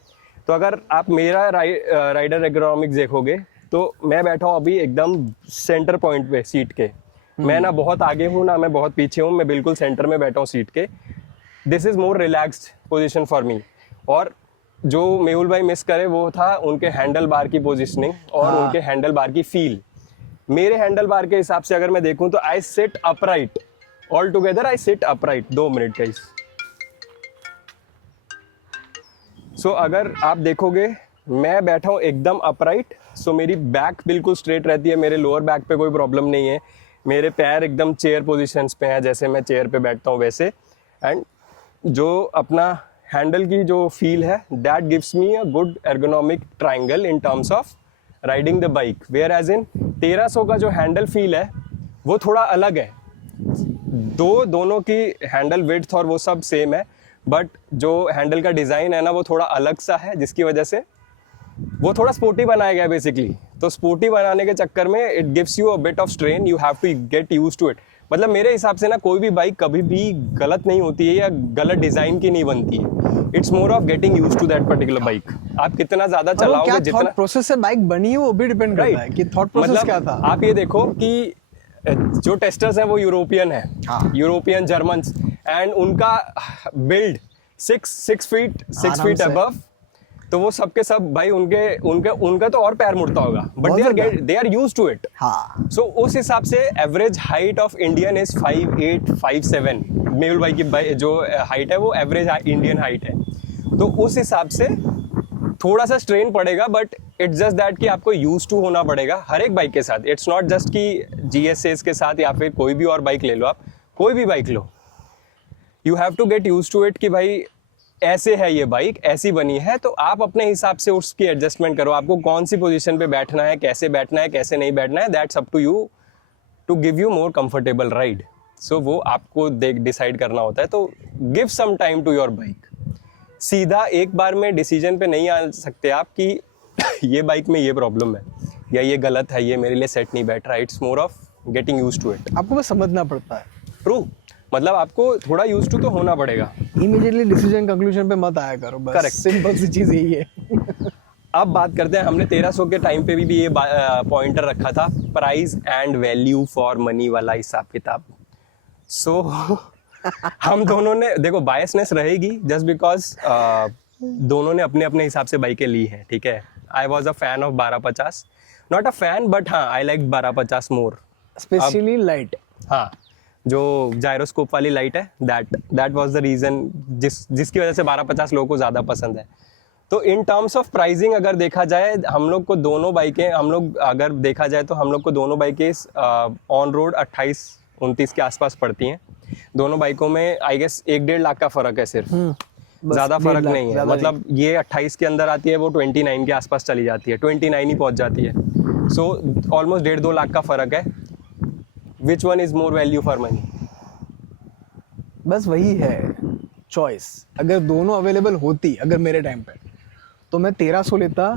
तो अगर आप मेरा राइडर एर्गोनॉमिक्स देखोगे तो मैं बैठा हूँ अभी एकदम सेंटर पॉइंट पे सीट के, मैं ना बहुत आगे हूँ ना मैं बहुत पीछे हूँ, मैं बिल्कुल सेंटर में बैठा हूँ सीट के। This is more relaxed position for me. और जो मेहुल भाई मिस करे वो था उनके हैंडल बार की पोजिशनिंग और उनके हैंडल बार की फील। मेरे हैंडल बार के हिसाब से अगर मैं देखूं तो I sit upright, all together I sit upright. 2 minute guys. So अगर आप देखोगे मैं बैठा हूँ एकदम अपराइट, सो मेरी बैक बिल्कुल स्ट्रेट रहती है, मेरे लोअर बैक पे कोई प्रॉब्लम नहीं है, मेरे पैर एकदम चेयर पोजीशंस पे हैं जैसे मैं चेयर पे बैठता हूँ वैसे। एंड जो अपना हैंडल की जो फील है, that gives me a good ergonomic triangle in terms of riding the bike. Whereas in 1300 का जो हैंडल फील है वो थोड़ा अलग है। दोनों की हैंडल विड्थ और वो सब सेम है, बट जो हैंडल का डिज़ाइन है ना वो थोड़ा अलग सा है, जिसकी वजह से वो थोड़ा स्पोर्टी बनाया गया बेसिकली। तो स्पोर्टी बनाने के चक्कर में it gives you a bit of strain, you have to get used to it. मतलब मेरे हिसाब से ना कोई भी बाइक कभी भी गलत नहीं होती है या गलत डिज़ाइन की नहीं बनती है। It's more of getting used to that particular bike. आप कितना ज़्यादा चलाओगे, जितना थॉट प्रोसेस से बाइक बनी है वो भी डिपेंड करता है कि थॉट प्रोसेस क्या था। आप ये देखो कि जो टेस्टर्स हैं वो यूरोपियन है, यूरोपियन जर्मन्स, एंड उनका बिल्ड 6 फीट अबव, तो वो सब के सब भाई उनका तो और पैर मुड़ता होगा, but they are used to it. हाँ, सो उस हिसाब से average height of Indian is 5'8", 5'7". Mehul भाई की जो हाइट है वो एवरेज इंडियन हाइट है, तो उस हिसाब से थोड़ा सा स्ट्रेन पड़ेगा, बट इट्स जस्ट दैट कि आपको यूज टू होना पड़ेगा हर एक बाइक के साथ। इट्स नॉट जस्ट कि GSAs के साथ या फिर कोई भी और बाइक ले लो, आप कोई भी बाइक लो, you have to get use to it कि भाई ऐसे है ये बाइक, ऐसी बनी है, तो आप अपने हिसाब से उसकी एडजस्टमेंट करो। आपको कौन सी पोजीशन पे बैठना है, कैसे बैठना है, कैसे नहीं बैठना है, that's up to you to give you more comfortable ride. So वो आपको डिसाइड करना होता है। तो give some time to your bike. सीधा एक बार में डिसीजन पे नहीं आ सकते आप कि ये बाइक में ये प्रॉब्लम है या ये गलत है, ये मेरे लिए सेट नहीं बैठ रहा। It's more of getting use to it. आपको बस समझना पड़ता है। ट्रू, मतलब आपको थोड़ा यूज टू तो होना पड़ेगा। इमीडिएटली डिसीजन कंक्लूजन पे मत आया करो, बस Correct। सिंपल सी चीज यही है। अब बात करते हैं, हमने 1300 के टाइम पे भी ये पॉइंटर रखा था, price and value for money वाला हिसाब किताब। सो हम दोनों ने देखो बायसनेस रहेगी जस्ट बिकॉज दोनों ने अपने अपने हिसाब से बाइकें ली हैं, ठीक है। I was a fan of 1250, not a fan but हाँ I like 1250 more, specially light. हाँ जो जायरोस्कोप वाली लाइट है, दैट वाज द रीज़न जिसकी वजह से 1250 लोगों को ज़्यादा पसंद है। तो इन टर्म्स ऑफ प्राइसिंग अगर देखा जाए, हम लोग को दोनों बाइकें ऑन रोड 28-29 के आसपास पड़ती हैं। दोनों बाइकों में आई गेस 1-1.5 लाख का फ़र्क है सिर्फ, ज़्यादा फर्क नहीं है। मतलब ये 28 के अंदर आती है, वो 29 के आसपास चली जाती है, 29 ही पहुंच जाती है। सो ऑलमोस्ट 1.5-2 लाख का फ़र्क है। विच one is more value for money? बस वही है चॉइस। अगर दोनों अवेलेबल होती अगर मेरे टाइम पे, तो मैं 1300 लेता।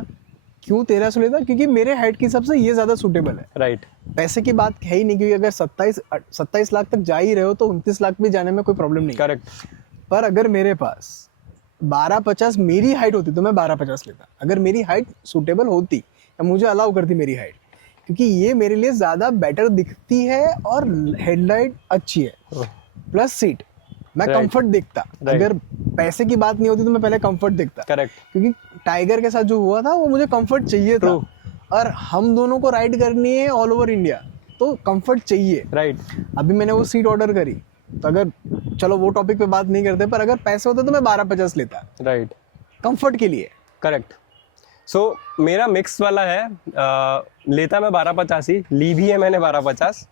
क्यों 1300 लेता? क्योंकि मेरे हाइट के हिसाब से ये ज़्यादा सूटेबल है। राइट। पैसे की बात है ही नहीं, क्योंकि अगर 27 लाख तक जा ही रहे हो तो 29 लाख भी जाने में कोई प्रॉब्लम नहीं। करेक्ट। पर अगर मेरे पास 1250 मेरी हाइट होती तो मैं 1250 लेता। अगर मेरी हाइट सूटेबल होती या मुझे अलाउ करती मेरी हाइट, क्योंकि ये मेरे लिए ज़्यादा बेटर दिखती है और हेडलाइट अच्छी है, प्लस सीट मैं Right. कंफर्ट देखता। Right. अगर पैसे की बात नहीं होती तो मैं पहले कंफर्ट देखता, करेक्ट। क्योंकि टाइगर के साथ जो हुआ था वो मुझे कंफर्ट चाहिए था। True. और हम दोनों को राइड करनी है ऑल ओवर इंडिया, तो कंफर्ट चाहिए। राइट। अभी मैंने वो सीट ऑर्डर करी, तो अगर चलो वो टॉपिक पे बात नहीं करते, पर अगर पैसे होते तो मैं 1250 लेता राइट। कंफर्ट के लिए। करेक्ट। सो मेरा मिक्स वाला है, लेता मैं 1250 ही, ली भी है मैंने 1250।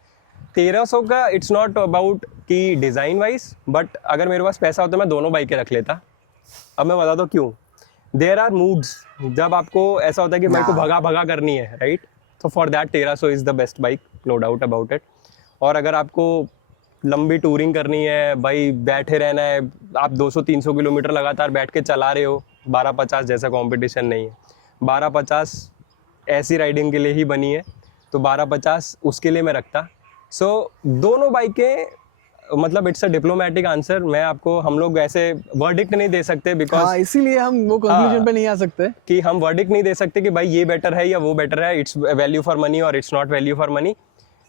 1300 का इट्स नॉट अबाउट कि डिज़ाइन वाइज, बट अगर मेरे पास पैसा होता तो मैं दोनों बाइकें रख लेता। अब मैं बता दूँ क्यों। देयर आर मूड्स जब आपको ऐसा होता है कि मेरे को भगा भगा करनी है, राइट, तो for that 1300 is the best bike, no doubt about it. और अगर आपको लंबी टूरिंग करनी है भाई, बैठे रहना है, आप 200-300 किलोमीटर लगातार बैठ के चला रहे हो, 1250 जैसा कंपटीशन नहीं है। 1250 ऐसी राइडिंग के लिए ही बनी है, तो 1250 उसके लिए मैं रखता। सो दोनों बाइकें, मतलब इट्स अ डिप्लोमेटिक आंसर। मैं आपको, हम लोग ऐसे वर्डिक्ट नहीं दे सकते, बिकॉज हाँ, इसीलिए हम वो कंक्लूजन पे नहीं आ सकते कि हम वर्डिक्ट नहीं दे सकते कि भाई ये बेटर है या वो बेटर है, इट्स वैल्यू फॉर मनी और it's not value for money.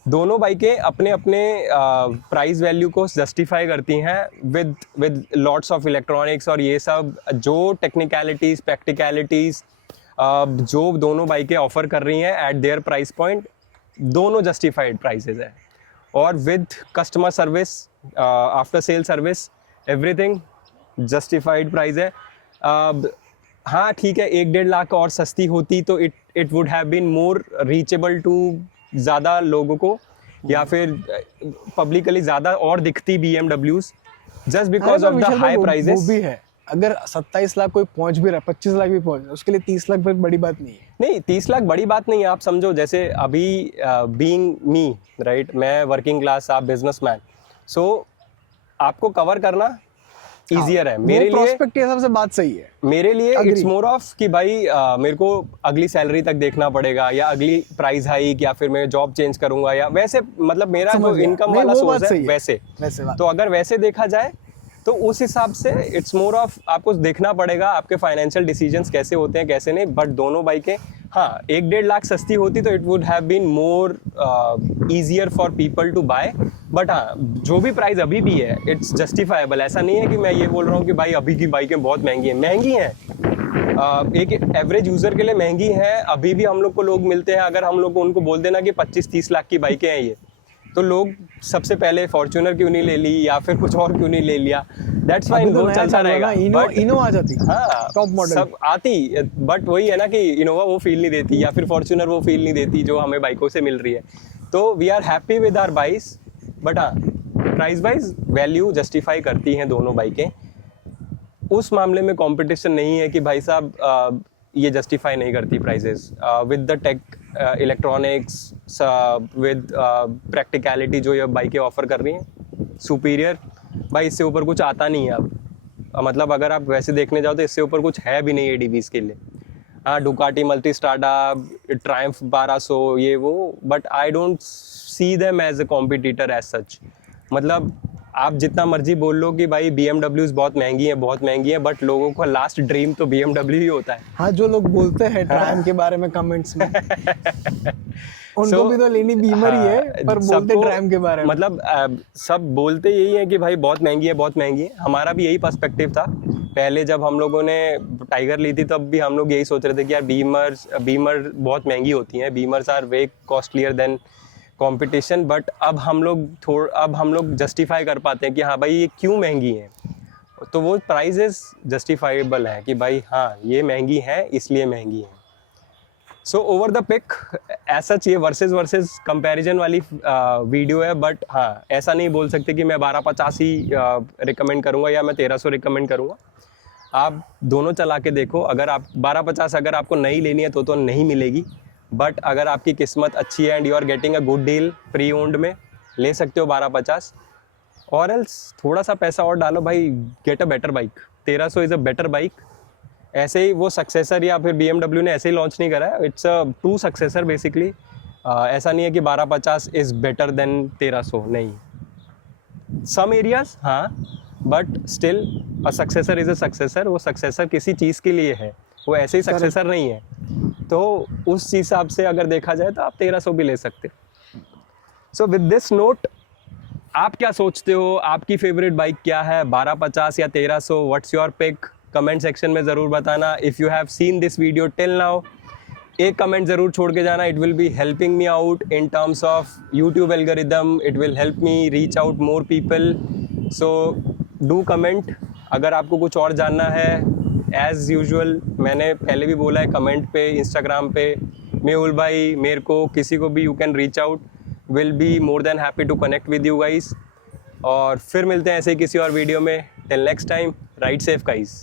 दोनों बाइकें अपने अपने प्राइस वैल्यू को जस्टिफाई करती हैं विद लॉट्स ऑफ इलेक्ट्रॉनिक्स और ये सब जो टेक्निकलिटीज़, प्रैक्टिकलिटीज़ जो दोनों बाइकें ऑफर कर रही हैं एट देयर प्राइस पॉइंट, दोनों जस्टिफाइड प्राइसेस है। और with customer service, after sale service, everything justified price है। हाँ ठीक है, 1-1.5 लाख और सस्ती होती तो it would have been more reachable to ज़्यादा लोगों को, या फिर पब्लिकली ज़्यादा और दिखती BMWs, just because of the high prices. वो भी है, अगर 27 लाख कोई पहुंच भी रहा है, 25 लाख भी पहुंच रहा है, उसके लिए 30 लाख फिर बड़ी बात नहीं है। नहीं, 30 लाख बड़ी बात नहीं है। आप समझो जैसे अभी बीइंग मी, राइट, मैं वर्किंग क्लास, आप बिजनेसमैन, सो आपको कवर करना ईजियर है मेरे लिए। प्रोस्पेक्ट के हिसाब से बात सही है। मेरे लिए Agree. इट्स मोर ऑफ कि भाई मेरे को अगली सैलरी तक देखना पड़ेगा, या अगली प्राइस हाइक, या फिर मैं जॉब चेंज करूंगा, या वैसे मतलब मेरा समझ जो गया। इनकम नहीं, वाला वो सोर्स बात है सही है। वैसे बात। तो अगर वैसे देखा जाए तो उस हिसाब से इट्स मोर ऑफ आपको देखना पड़ेगा आपके फाइनेंशियल डिसीजंस कैसे होते हैं कैसे नहीं। बट दोनों बाइकें, हाँ, 1-1.5 लाख सस्ती होती तो it would have been more easier for people to buy. But हाँ, जो भी प्राइस अभी भी है इट्स जस्टिफाइबल। ऐसा नहीं है कि मैं ये बोल रहा हूँ कि भाई अभी की बाइकें बहुत महंगी हैं। एक एवरेज यूजर के लिए महंगी है। अभी भी हम लोग को लोग मिलते हैं, अगर हम लोग को उनको बोल देना कि 25-30 लाख की बाइकें हैं ये, तो लोग सबसे पहले फॉर्च्यूनर क्यों नहीं ले ली या फिर कुछ और क्यों नहीं ले लिया। दैट्स फाइन, वो चलता रहेगा। इनो आ जाती, हाँ, टॉप मॉडल सब आती, बट वही है ना कि इनोवा वो फील नहीं देती या फिर फॉर्च्यूनर वो फील नहीं देती जो हमें बाइकों से मिल रही है। तो we are happy with our bikes, but हाँ, प्राइस वाइज वैल्यू जस्टिफाई करती हैं दोनों बाइकें। उस मामले में कंपटीशन नहीं है कि भाई साहब ये जस्टिफाई नहीं करती prices with the tech, electronics, with practicality जो ये बाइकें ऑफर कर रही हैं, सुपीरियर। भाई इससे ऊपर कुछ आता नहीं है अब, मतलब अगर आप वैसे देखने जाओ तो इससे ऊपर कुछ है भी नहीं ADVs के लिए। हाँ, डुकाटी मल्टीस्ट्राडा, ट्रायम्फ 1200 ये वो, but I don't see them as a competitor as such. मतलब आप जितना मर्जी बोल लो कि भाई BMWs बहुत महंगी है, बट लोगों का लास्ट ड्रीम तो BMW ही होता है। हाँ, जो लोग बोलते हैं ट्रायम्फ के बारे में कमेंट्स में उनको भी तो लेनी बीमर ही है, पर बोलते ट्रायम्फ के बारे में। मतलब सब बोलते यही है कि भाई बहुत महंगी है। हमारा भी यही पर्सपेक्टिव था पहले जब हम लोगों ने टाइगर ली थी, तब भी हम लोग यही सोच रहे थे कि यार बीमर बहुत महंगी होती हैं, beemers are way costlier than competition. But अब हम लोग जस्टिफाई कर पाते हैं कि हाँ भाई ये क्यों महंगी हैं, तो वो प्राइजेस जस्टिफाइबल है कि भाई हाँ ये महंगी है इसलिए महंगी है। सो ओवर द पिक ऐसा चाहिए वर्सेस कंपैरिजन वाली वीडियो है। बट हाँ, ऐसा नहीं बोल सकते कि मैं 1250 ही रिकमेंड करूँगा या मैं 1300 रिकमेंड करूँगा। आप दोनों चला के देखो। अगर आप 1250 अगर आपको नहीं लेनी है तो नहीं मिलेगी, बट अगर आपकी किस्मत अच्छी है and you are getting a good deal pre owned में, ले सकते हो 1250। और एल्स थोड़ा सा पैसा और डालो भाई, get a better bike. 1300 is a better bike. ऐसे ही वो सक्सेसर या फिर BMW ने ऐसे ही लॉन्च नहीं करा है, it's a to successor basically. ऐसा नहीं है कि 1250 इज़ बेटर देन 1300, नहीं। सम एरियाज हाँ, but still a successor is a successor. वो सक्सेसर किसी चीज़ के लिए है, वो ऐसे ही सक्सेसर नहीं है। तो उस हिसाब से अगर देखा जाए तो आप 1300 भी ले सकते। सो विद दिस नोट आप क्या सोचते हो, आपकी फेवरेट बाइक क्या है, 1250 या 1300? What's your pick? Comment section में ज़रूर बताना. If you have seen this video till now, एक कमेंट ज़रूर छोड़ के जाना. It will be helping me out in terms of YouTube algorithm. It will help me reach out more people. So do comment. अगर आपको कुछ और जानना है, एज़ यूजुअल मैंने पहले भी बोला है, कमेंट पे, इंस्टाग्राम पे, मेहुल भाई, मेरे को, किसी को भी you can reach out. Will be more than happy to connect with you guys. और फिर मिलते हैं ऐसे ही किसी और वीडियो में. Till next time, ride safe guys.